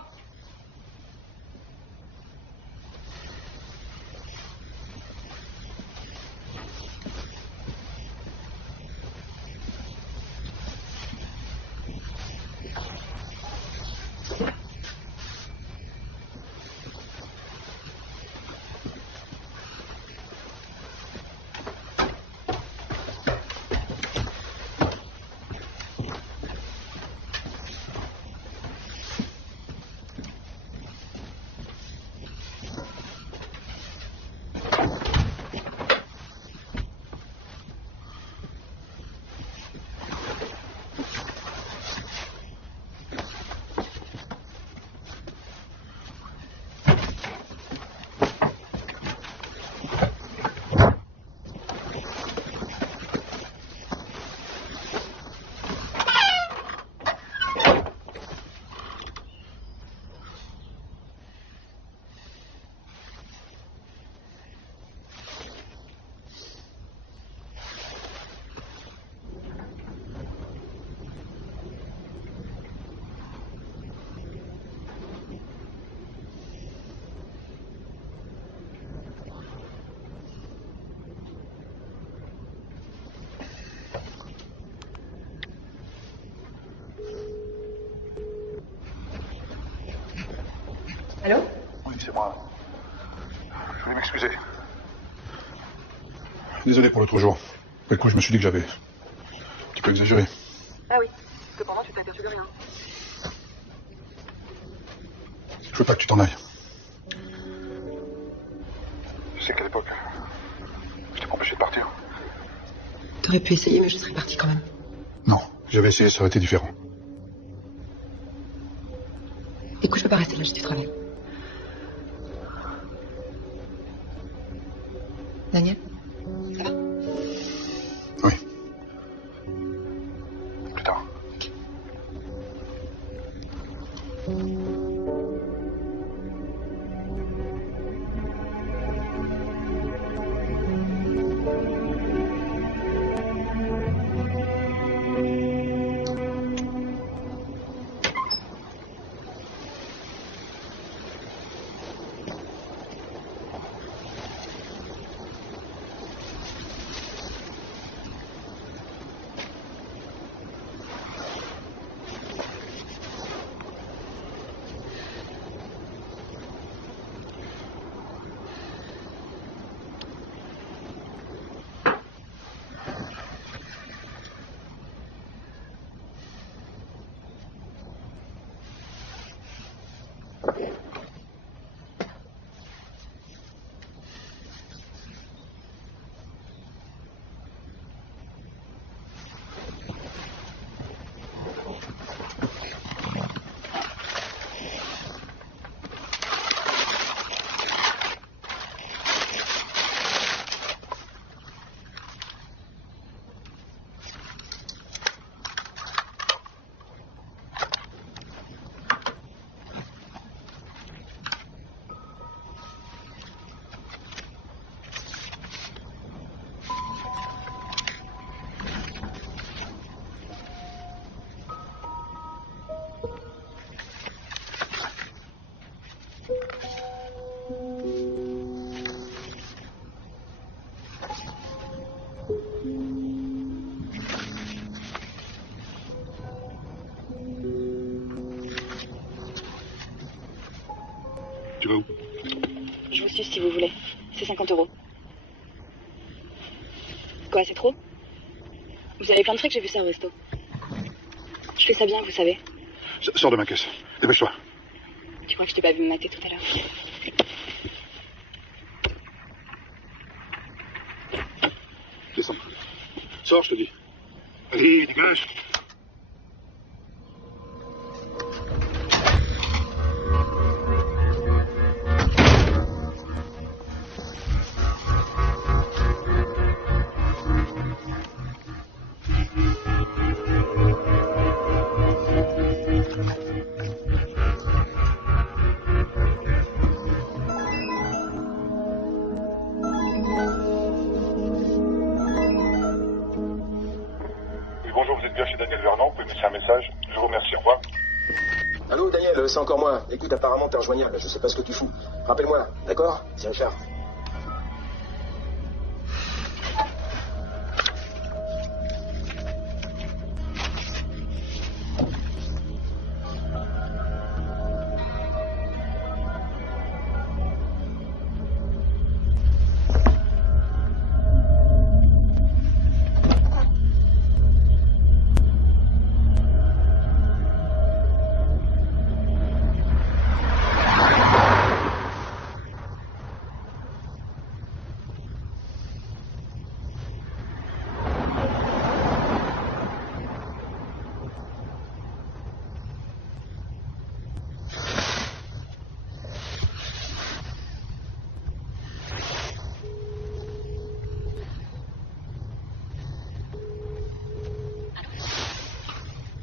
Allô? Oui, c'est moi. Je voulais m'excuser. Désolé pour l'autre jour. Après le coup, je me suis dit que j'avais un petit peu exagéré. Ah oui, cependant, tu t'es aperçu de rien. Je veux pas que tu t'en ailles. Je sais qu'à l'époque, je t'ai pas empêché de partir. T'aurais pu essayer, mais je serais partie quand même. Non, j'avais essayé, ça aurait été différent. Écoute, je peux pas rester là, j'ai du travail. Daniel? Ça va? Oui. Plus tard. Tu vas où? Je vous suis si vous voulez. C'est 50 €. Quoi, c'est trop? Vous avez plein de fric, j'ai vu ça au resto. Je fais ça bien, vous savez. Sors de ma caisse. Dépêche-toi. Tu crois que je t'ai pas vu me mater tout à l'heure? Descends. Sors, je te dis. Allez, dégage. bien chez Daniel Vernon, vous pouvez me laisser un message. Je vous remercie, au revoir. Allô, Daniel, c'est encore moi. Écoute, apparemment, t'es injoignable. Je sais pas ce que tu fous. Rappelle-moi, d'accord? C'est Richard.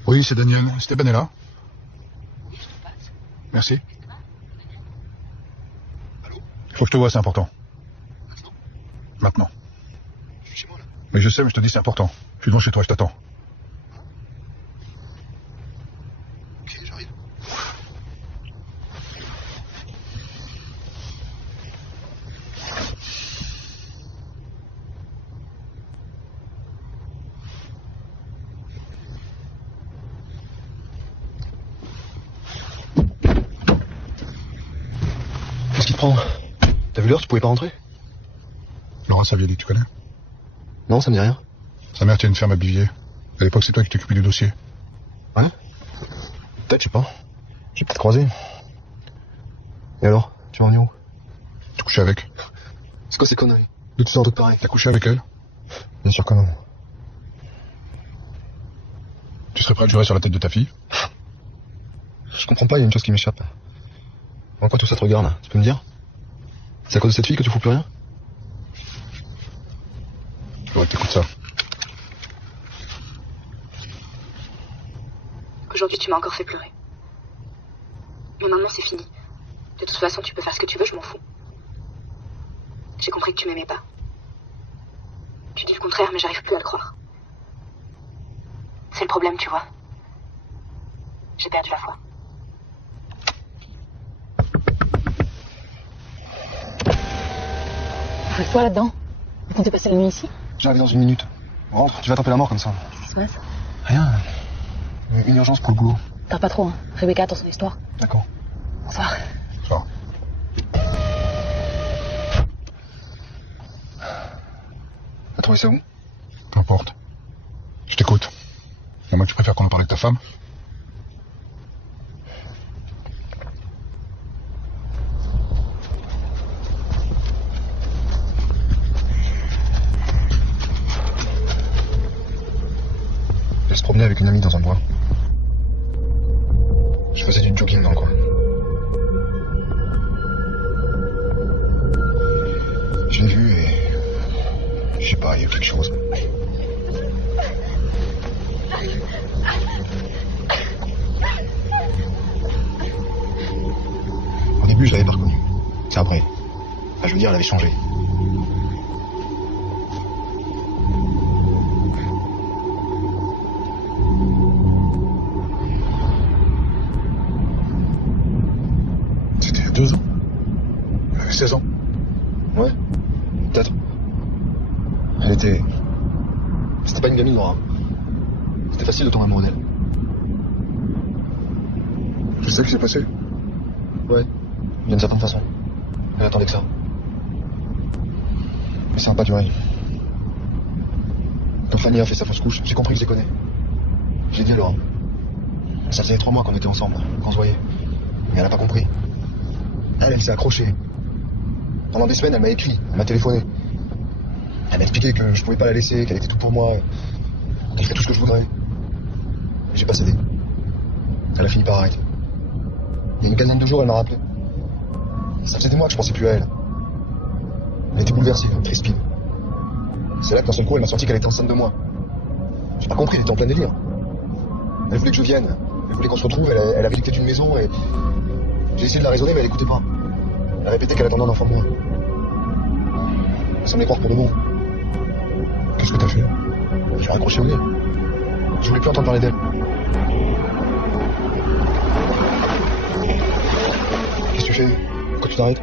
Oui, c'est Daniel. Stéphane est là? Oui, je te passe. Merci. Il faut que je te vois, c'est important. Maintenant. Je suis chez moi, là. Mais je sais, mais je te dis c'est important. Je suis devant chez toi, je t'attends. Ok, j'arrive. Qu'est-ce qui te prend? T'as vu l'heure, tu pouvais pas rentrer? Laura Savielli, tu connais? Non, ça me dit rien. Sa mère tient une ferme à Bivier. À l'époque, c'est toi qui t'occupais du dossier. Ouais? Peut-être, je sais pas. J'ai peut-être croisé. Et alors? Tu vas en venir où? Tu couchais avec? C'est quoi ces conneries? D'où tu sors un truc pareil? T'as couché avec elle? Bien sûr que non. Tu serais prêt à jurer sur la tête de ta fille? Je comprends pas, il y a une chose qui m'échappe. En quoi tout ça te regarde, là? Tu peux me dire? C'est à cause de cette fille que tu fous plus rien? Ouais, t'écoutes ça. Aujourd'hui, tu m'as encore fait pleurer. Mais maintenant, c'est fini. De toute façon, tu peux faire ce que tu veux, je m'en fous. J'ai compris que tu m'aimais pas. Tu dis le contraire, mais j'arrive plus à le croire. C'est le problème, tu vois. J'ai perdu la foi. Vous faites quoi là-dedans? Vous comptez passer la nuit ici? J'arrive dans une minute. Rentre, tu vas taper la mort comme ça. Qu'est-ce qui se passe? Rien. Une urgence pour le boulot. Tarde pas trop, hein. Rebecca attend son histoire. D'accord. Bonsoir. Ça. T'as trouvé ça où? Peu importe. Je t'écoute. Et moi, tu préfères qu'on en parle avec ta femme? Elle se promenait avec une amie dans un bois. Je faisais du jogging dans le coin. Je l'ai vue et... je sais pas, il y a quelque chose. Au début, je l'avais pas reconnue. C'est après. Je veux dire, elle avait changé. C'était il y a 2 ans. Elle avait 16 ans. Ouais, peut-être. Elle était... C'était pas une gamine, Laura. C'était facile de tomber amoureux d'elle. C'est ça qui s'est passé. Ouais, d'une certaine façon. Elle attendait que ça. Mais ça n'a pas duré. Quand Fanny a fait sa fausse couche, j'ai compris que je les connais. J'ai dit à Laura. Ça faisait 3 mois qu'on était ensemble, qu'on se voyait. Mais elle n'a pas compris. Elle s'est accrochée. Pendant des semaines, elle m'a écrit, elle m'a téléphoné. Elle m'a expliqué que je pouvais pas la laisser, qu'elle était tout pour moi, qu'elle ferait tout ce que je voudrais. J'ai pas cédé. Elle a fini par arrêter. Il y a une quinzaine de jours, elle m'a rappelé. Ça faisait des mois que je pensais plus à elle. Elle était bouleversée, crispine. C'est là que d'un seul coup, elle m'a senti qu'elle était enceinte de moi. J'ai pas compris, elle était en plein délire. Elle voulait que je vienne. Elle voulait qu'on se retrouve, elle avait les clés d'une maison et... J'ai essayé de la raisonner, mais elle écoutait pas. Elle répétait qu'elle attendait un enfant de moi. Ça me les croire pour de bon. Qu'est-ce que t'as fait? J'ai raccroché au nez. Je voulais plus entendre parler d'elle. Qu'est-ce que tu fais? Pourquoi tu t'arrêtes?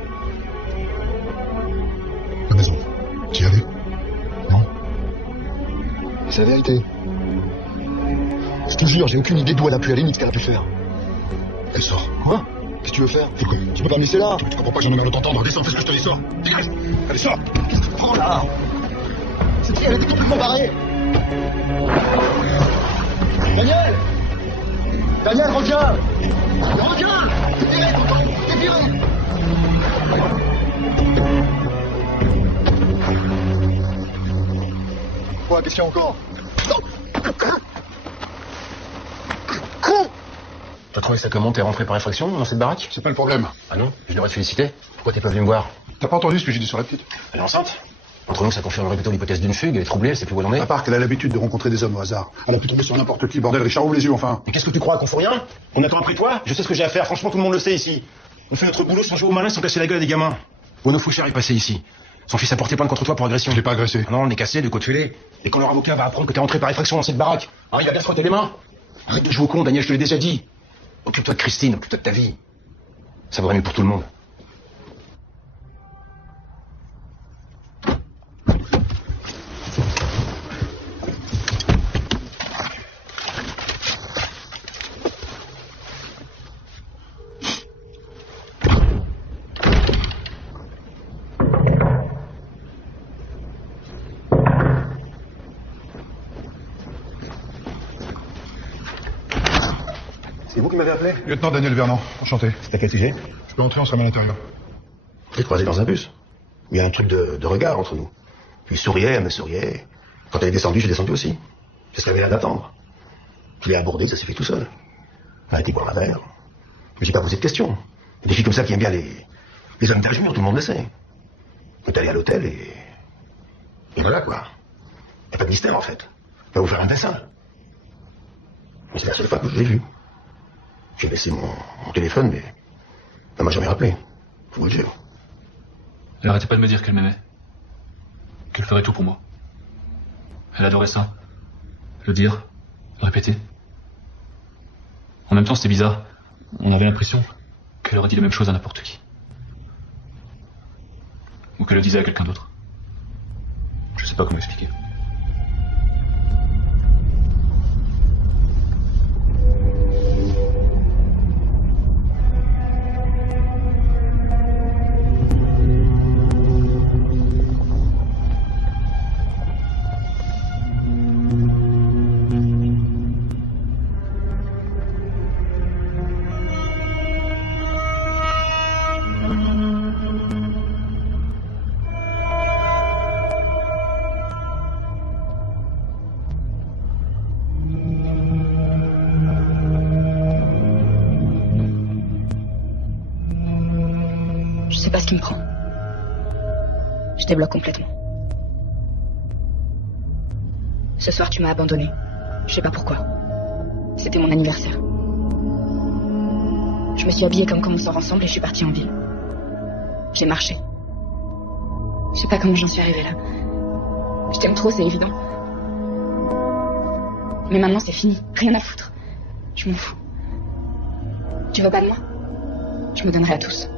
La maison. Tu y allais? Non? C'est la vérité. Je te jure, j'ai aucune idée d'où elle a pu aller ni de ce qu'elle a pu faire. Elle sort. Quoi? Qu'est-ce que tu veux faire? Fais quoi? Tu peux pas me laisser là? Tu comprends pas que j'en ai marre de t'entendre. Descends, fais ce que je te dis, sors. Dégage. Allez, sors. Qu'est-ce que tu prends là? Cette fille, elle était complètement barrée. Daniel! Daniel, reviens! Reviens! T'es viré, tonton! T'es viré! Quoi, qu'est-ce qu'il y a encore? T'as trouvé ça comment? T'es rentré par effraction dans cette baraque? C'est pas le problème. Ah non? Je devrais te féliciter. Pourquoi t'es pas venu me voir? T'as pas entendu ce que j'ai dit sur la petite? Elle est enceinte? Entre nous, ça confirmerait plutôt l'hypothèse d'une fugue. Elle est troublée, elle sait plus où elle en est. À part qu'elle a l'habitude de rencontrer des hommes au hasard. Elle a pu tomber sur n'importe qui. Bordel, Richard, ouvre les yeux, enfin. Mais qu'est-ce que tu crois? Qu'on fout rien? On attend après toi? Je sais ce que j'ai à faire. Franchement, tout le monde le sait ici. On fait notre boulot sans jouer au malin, sans casser la gueule à des gamins. Bruno Fouchard est passé ici. Son fils a porté plainte contre toi pour agression. Je l'ai pas agressé. Ah non, on est cassé, de quoi tu l'es. Et quand leur avocat va apprendre que t'es rentré par effraction dans cette baraque, alors il va bien se frotter les mains. Arrête de jouer au con, Daniel, je te l'ai déjà dit. Occupe-toi de Christine, occupe-toi de ta vie. Ça vaudrait mieux pour tout le monde. C'est vous qui m'avez appelé? Lieutenant Daniel Vernon, enchanté. C'est à quel sujet? Je peux entrer, on sera à l'intérieur. Je l'ai croisé dans un bus. Il y a un truc de regard entre nous. Puis il souriait, elle me souriait. Quand elle est descendue, j'ai descendu aussi. C'est ce qu'elle avait l'air d'attendre. Je l'ai abordé, ça s'est fait tout seul. Elle a été boire un verre. Mais j'ai pas posé de questions. Il y a des filles comme ça qui aiment bien les hommes d'âge mûr, tout le monde le sait. On est allé à l'hôtel et voilà quoi. Y a pas de mystère en fait. On va vous faire un dessin. Mais c'est la seule fois que je l'ai vu. J'ai laissé mon téléphone, mais elle m'a jamais rappelé. Je vous le jure. Elle arrêtait pas de me dire qu'elle m'aimait. Qu'elle ferait tout pour moi. Elle adorait ça. Le dire, le répéter. En même temps, c'était bizarre. On avait l'impression qu'elle aurait dit la même chose à n'importe qui. Ou qu'elle le disait à quelqu'un d'autre. Je sais pas comment expliquer. Je sais pas ce qui me prend. Je débloque complètement. Ce soir, tu m'as abandonné. Je sais pas pourquoi. C'était mon anniversaire. Je me suis habillée comme quand on sort ensemble et je suis partie en ville. J'ai marché. Je sais pas comment j'en suis arrivée là. Je t'aime trop, c'est évident. Mais maintenant, c'est fini. Rien à foutre. Je m'en fous. Tu veux pas de moi? Je me donnerai à tous.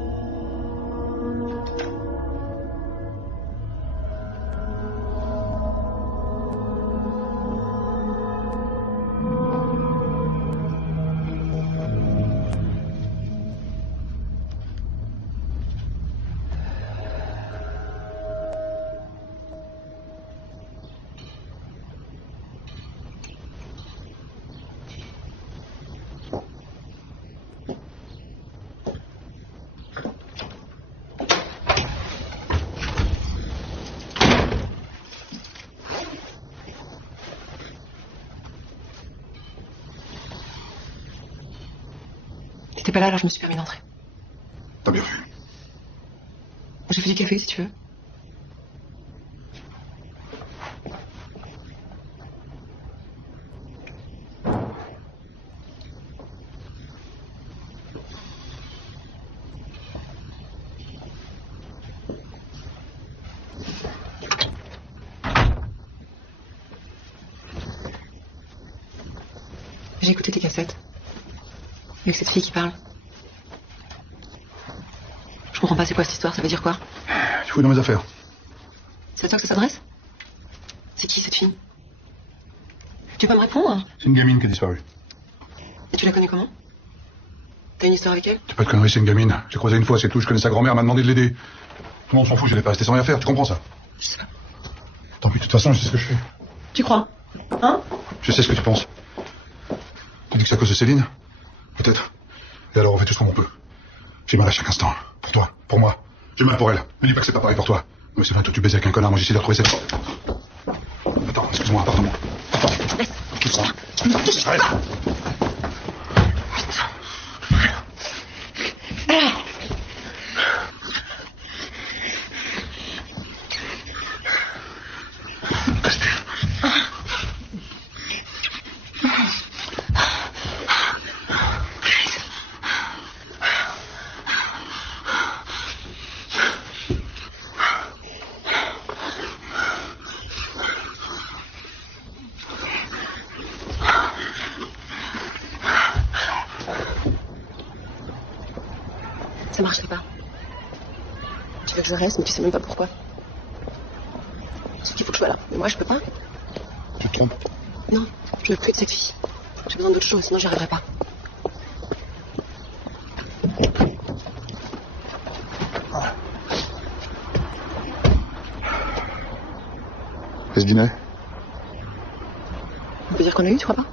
T'étais pas là, alors je me suis permis d'entrer. T'as bien fait. J'ai fait du café, si tu veux. J'ai écouté tes cassettes. Avec cette fille qui parle. Je comprends pas, c'est quoi cette histoire? Ça veut dire quoi? Tu fouilles dans mes affaires. C'est à toi que ça s'adresse? C'est qui cette fille? Tu peux me répondre? C'est une gamine qui a disparu. Et tu la connais comment? T'as une histoire avec elle? C'est pas de conneries, c'est une gamine. J'ai croisé une fois, c'est tout. Je connais sa grand-mère, elle m'a demandé de l'aider. Tout le monde s'en fout, je l'ai pas resté sans rien faire, tu comprends ça? Je sais pas. Tant pis, de toute façon, je sais ce que je fais. Tu crois? Hein? Je sais ce que tu penses. Tu dis que c'est à cause de Céline? Peut-être. Et alors on fait tout ce qu'on peut. J'ai mal à chaque instant. Pour toi, pour moi. J'ai mal pour elle. Me dis pas que c'est pas pareil pour toi. Mais c'est vrai, toi tu baises avec un connard, moi j'essaie de retrouver cette... Attends, excuse-moi, pardon. Attends. Quitte-moi. Arrête. Ça marcherait pas. Tu veux que je reste, mais tu sais même pas pourquoi. C'est qu'il faut que je sois là. Mais moi, je peux pas. Tu te trompes? Non, je veux plus de cette fille. J'ai besoin d'autre chose, sinon j'y arriverai pas. Et ce dîner? On peut dire qu'on a eu, tu crois pas?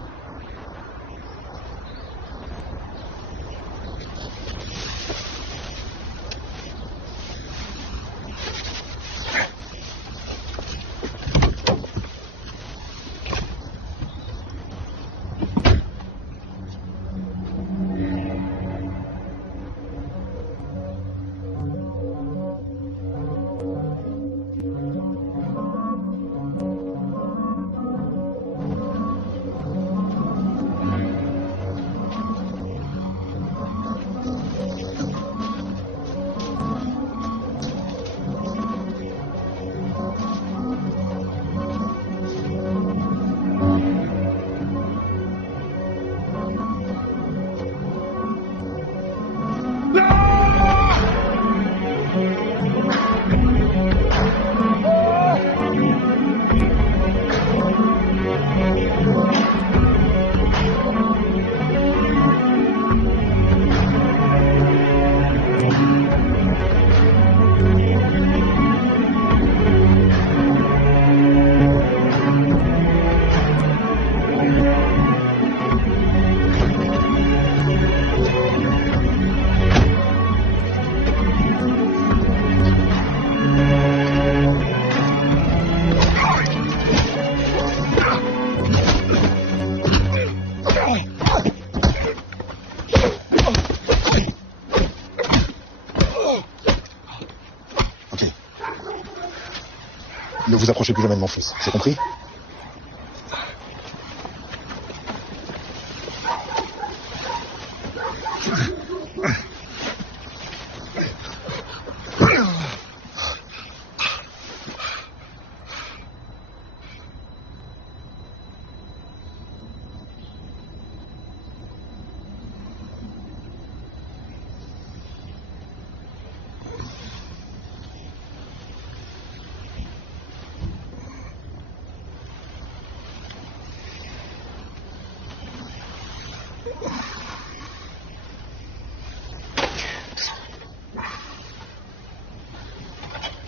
Ne vous approchez plus jamais de mon fils, c'est compris?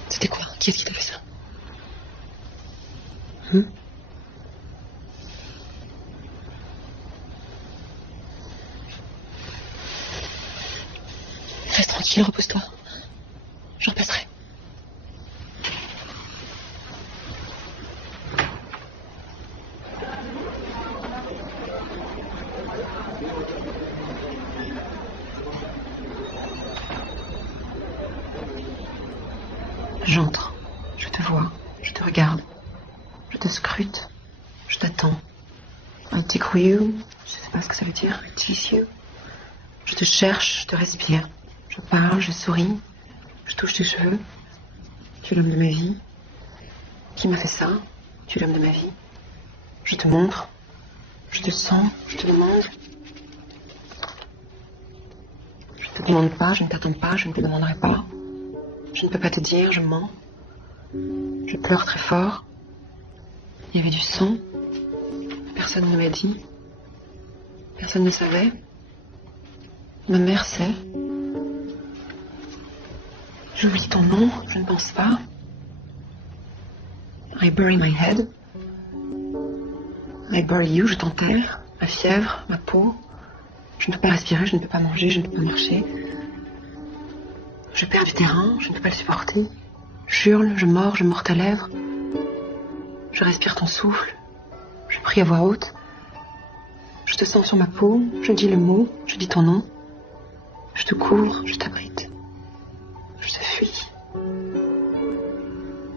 C'était quoi? Qui est-ce qui t'a fait ça? Reste tranquille, repose-toi. Je repasserai. J'entre, je te vois, je te regarde, je te scrute, je t'attends. I take you, je sais pas ce que ça veut dire, I tease you. Je te cherche, je te respire, je parle, je souris, je touche tes cheveux. Tu es l'homme de ma vie. Qui m'a fait ça? Tu es l'homme de ma vie. Je te montre, Je te sens, je te demande. Je ne te demande pas, je ne t'attends pas, je ne te demanderai pas. Je ne peux pas te dire, je mens. Je pleure très fort. Il y avait du sang. Personne ne m'a dit. Personne ne savait. Ma mère sait. J'oublie ton nom, je ne pense pas. I bury my head. I bury you, je t'enterre. Ma fièvre, ma peau. Je ne peux pas respirer, je ne peux pas manger, je ne peux pas marcher. Je perds du terrain, je ne peux pas le supporter. J'hurle, je mords ta lèvre. Je respire ton souffle. Je prie à voix haute. Je te sens sur ma peau, je dis le mot, je dis ton nom. Je te couvre, je t'abrite. Je te fuis.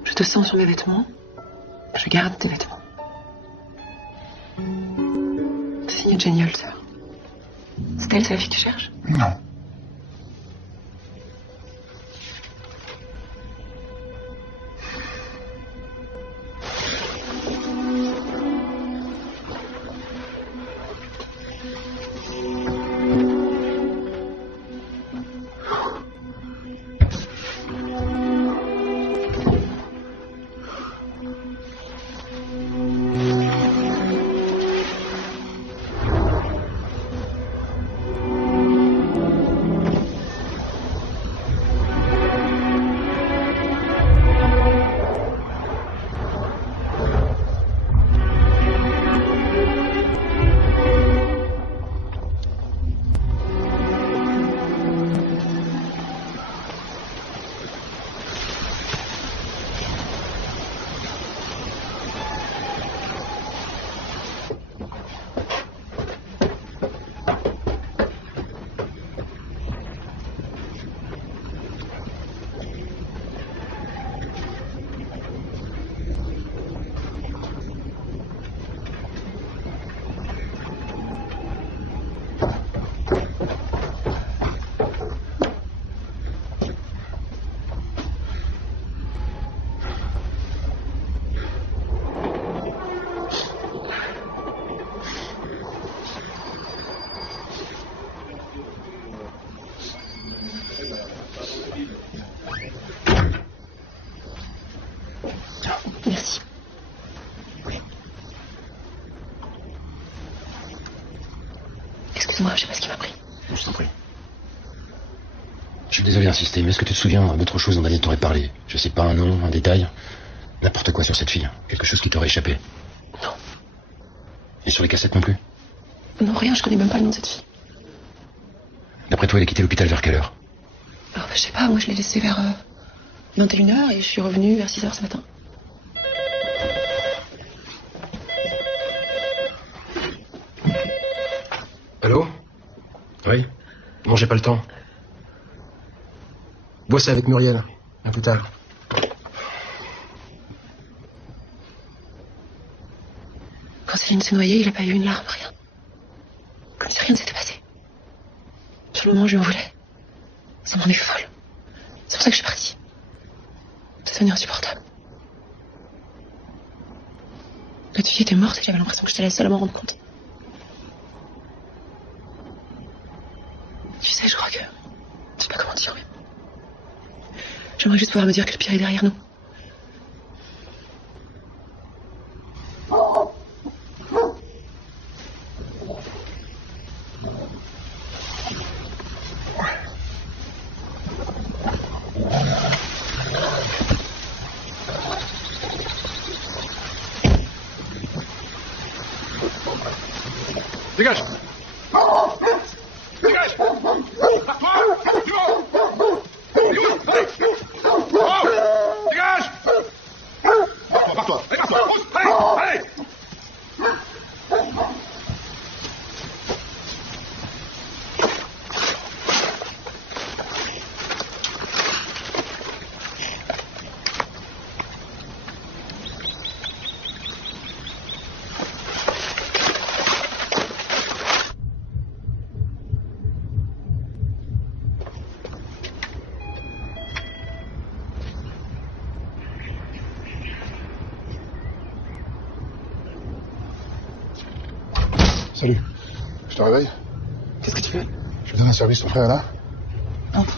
Je te sens sur mes vêtements. Je garde tes vêtements. Signe Jenny Holzer. C'est elle, c'est la fille que tu cherches? Non. Merci. Excuse-moi, je sais pas ce qui m'a pris. Je t'en prie. Je suis désolé d'insister, mais est-ce que tu te souviens d'autre chose dont Daniel t'aurait parlé? Je sais pas, un nom, un détail? N'importe quoi sur cette fille. Quelque chose qui t'aurait échappé. Non. Et sur les cassettes non plus? Non, rien, je connais même pas le nom de cette fille. D'après toi, elle a quitté l'hôpital vers quelle heure? Alors, je sais pas, moi je l'ai laissée vers 21h et je suis revenue vers 6h ce matin. Allô? Oui? Non, j'ai pas le temps. Bossez avec Muriel. À plus tard. Quand Céline s'est noyée, il a pas eu une larme, rien. Comme si rien ne s'était passé. Sur le moment, je lui en voulais. Ça m'en est folle. C'est pour ça que je suis partie. C'est devenu insupportable. Notre fille était morte et j'avais l'impression que j'étais la seule à m'en rendre compte. Tu sais, je crois que... Je sais pas comment dire, mais... J'aimerais juste pouvoir me dire que le pire est derrière nous. Dégage! Dégage! Dégage! Pars-toi! Allez! Salut. Je te réveille? Qu'est-ce que tu fais? Je te donne un service, ton frère est là? Entre.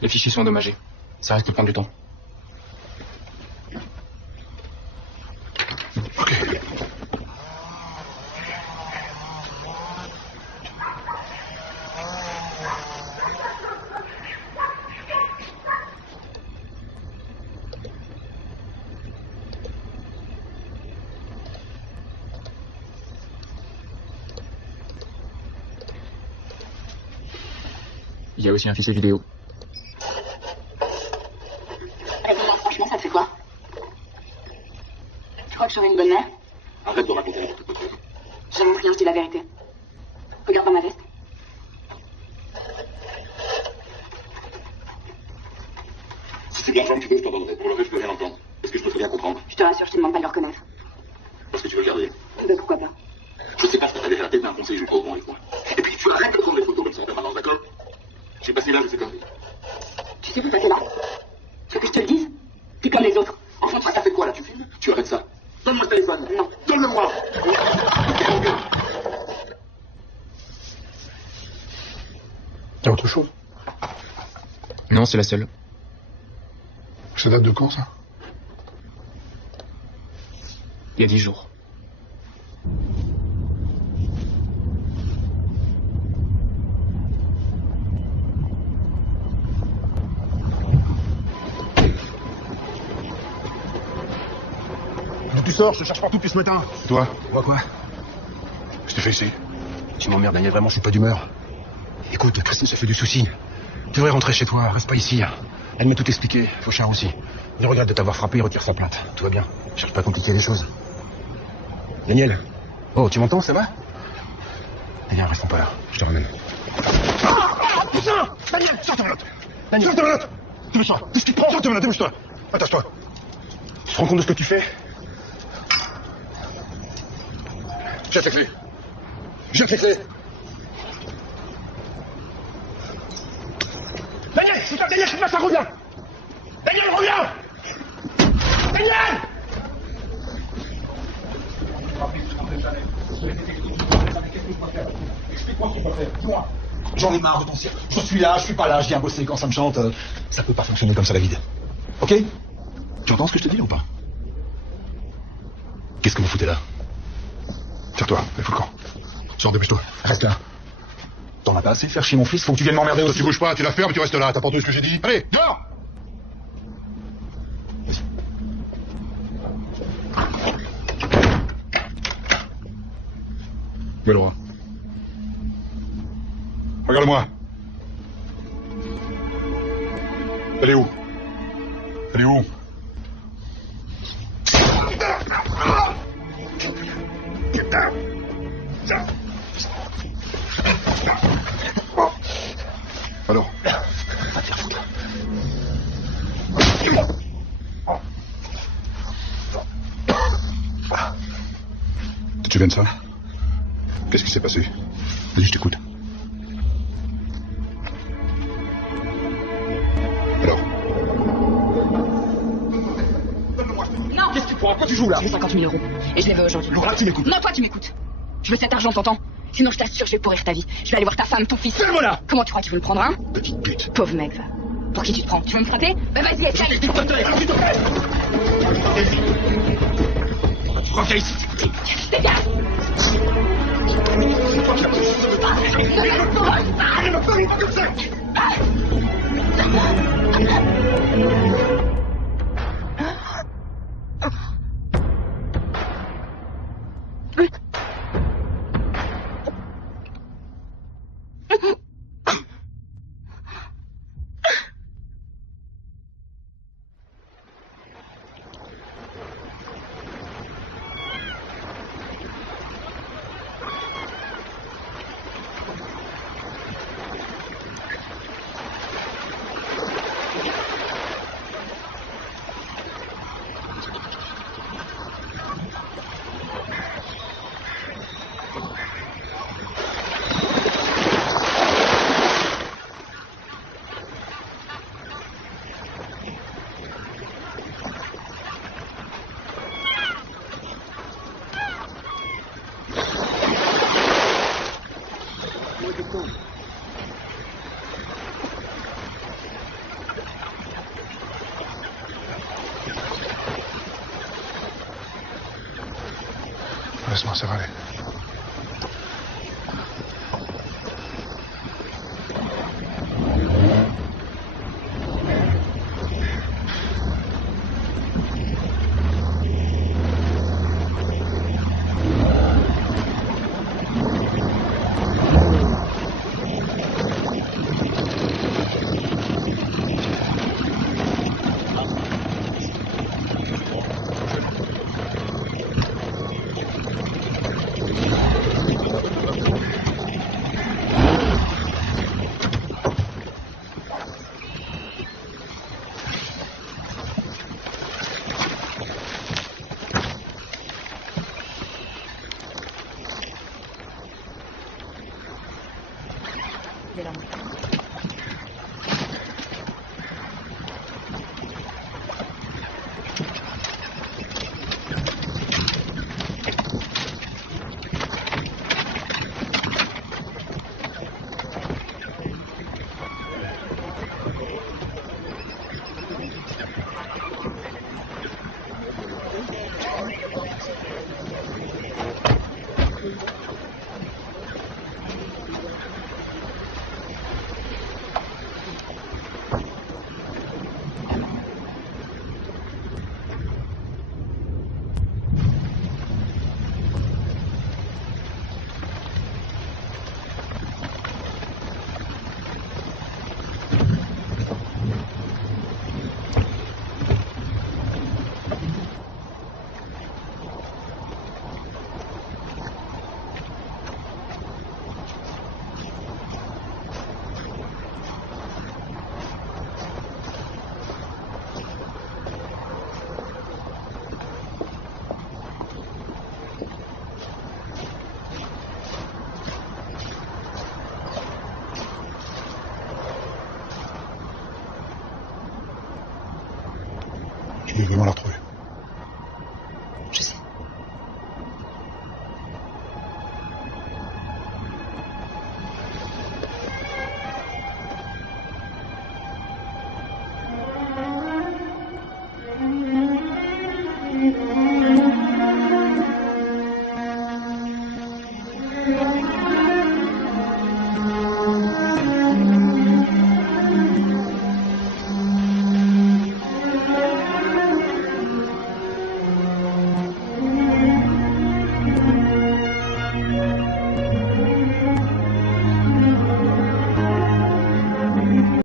Les fichiers sont endommagés. Ça risque de prendre du temps. Ok. Il y a aussi un fichier vidéo. Réponds-moi franchement, ça te fait quoi? Tu crois que je serais une bonne mère? Arrête de raconter n'importe quoi. J'invente rien, je dis la vérité. Regarde dans ma veste. Si c'est de l'argent que tu veux, je t'en donnerai. Pour le reste, je peux rien entendre. Est-ce que je peux rien comprendre? Je te rassure, je te demande pas de le reconnaître. Parce que tu veux le garder. Ben pourquoi pas? Je sais pas ce que t'as derrière la tête d'un conseil, je crois au bon les points. Et puis tu arrêtes de prendre des photos comme ça en permanence, d'accord? J'ai passé l'âge de ces conneries. Tu sais pourquoi t'es là? Tu veux que je te le dise? T'es comme les autres. Enfin, toi, t'as fait quoi là? Tu filmes? Tu arrêtes ça. Donne-moi le téléphone. Non. Donne-le-moi. Y'a autre chose? Non, c'est la seule. Ça date de quand, ça? Il y a 10 jours. D'où tu sors? Je te cherche partout depuis ce matin. Toi? Moi quoi? Je t'ai fait ici. Tu m'emmerdes, Daniel, vraiment, je suis pas d'humeur. Écoute, Christine se fait du souci. Tu devrais rentrer chez toi, reste pas ici. Elle m'a tout expliqué, Fauchard aussi. Il regrette de t'avoir frappé et retire sa plainte. Tout va bien. Cherche pas à compliquer les choses. Daniel? Oh, tu m'entends, ça va? Daniel, restons pas là, je te ramène. Ah, putain! Daniel, sors ta menotte! Daniel, sors ta menotte! Débouche-toi! Qu'est-ce que tu prends? Sors ta menotte, débouche-toi! Attache-toi! Tu te rends compte de ce que tu fais? Jette les clés! Jette les clés! Daniel! Putain, Daniel, je sais pas, ça revient! Daniel, reviens! Daniel! Explique-moi ce qu'on peut faire. Dis-moi. J'en ai marre de ton cirque. Je suis là, je suis pas là, je viens bosser quand ça me chante. Ça peut pas fonctionner comme ça la vie. Ok? Tu entends ce que je te dis ou pas? Qu'est-ce que vous foutez là? Tire-toi, il faut le camp. Sors, dépêche-toi. Reste là. T'en as pas assez de faire chier mon fils, faut que tu viennes m'emmerder Toi, aussi. tu bouges pas, tu la fermes, tu restes là. T'as pas entendu ce que j'ai dit? Allez, dehors! Où est le roi? Regarde-moi. Elle est où? Elle est où? Alors? Va te faire foutre. Tu te souviens de ça? Qu'est-ce qui s'est passé? Vas-y, je t'écoute. Alors? Non! Qu'est-ce que tu prends? À quoi tu joues là? Je veux 50 000 euros. Et je les veux aujourd'hui. Laura, tu m'écoutes. Non, toi, tu m'écoutes. Je veux cet argent, t'entends? Sinon, je t'assure, je vais pourrir ta vie. Je vais aller voir ta femme, ton fils. Fais-le là! Comment tu crois qu'il veut le prendre, hein? Petite pute. Pauvre mec, va. Pour qui tu te prends? Tu veux me frapper? Bah vas-y, essaye! S'il te plaît, s'il te plaît! Reviens ici! Dégage! C'est toi qui as pris. Ne me parle pas comme ça! Laisse-moi, ça va aller. Je vais vraiment la retrouver.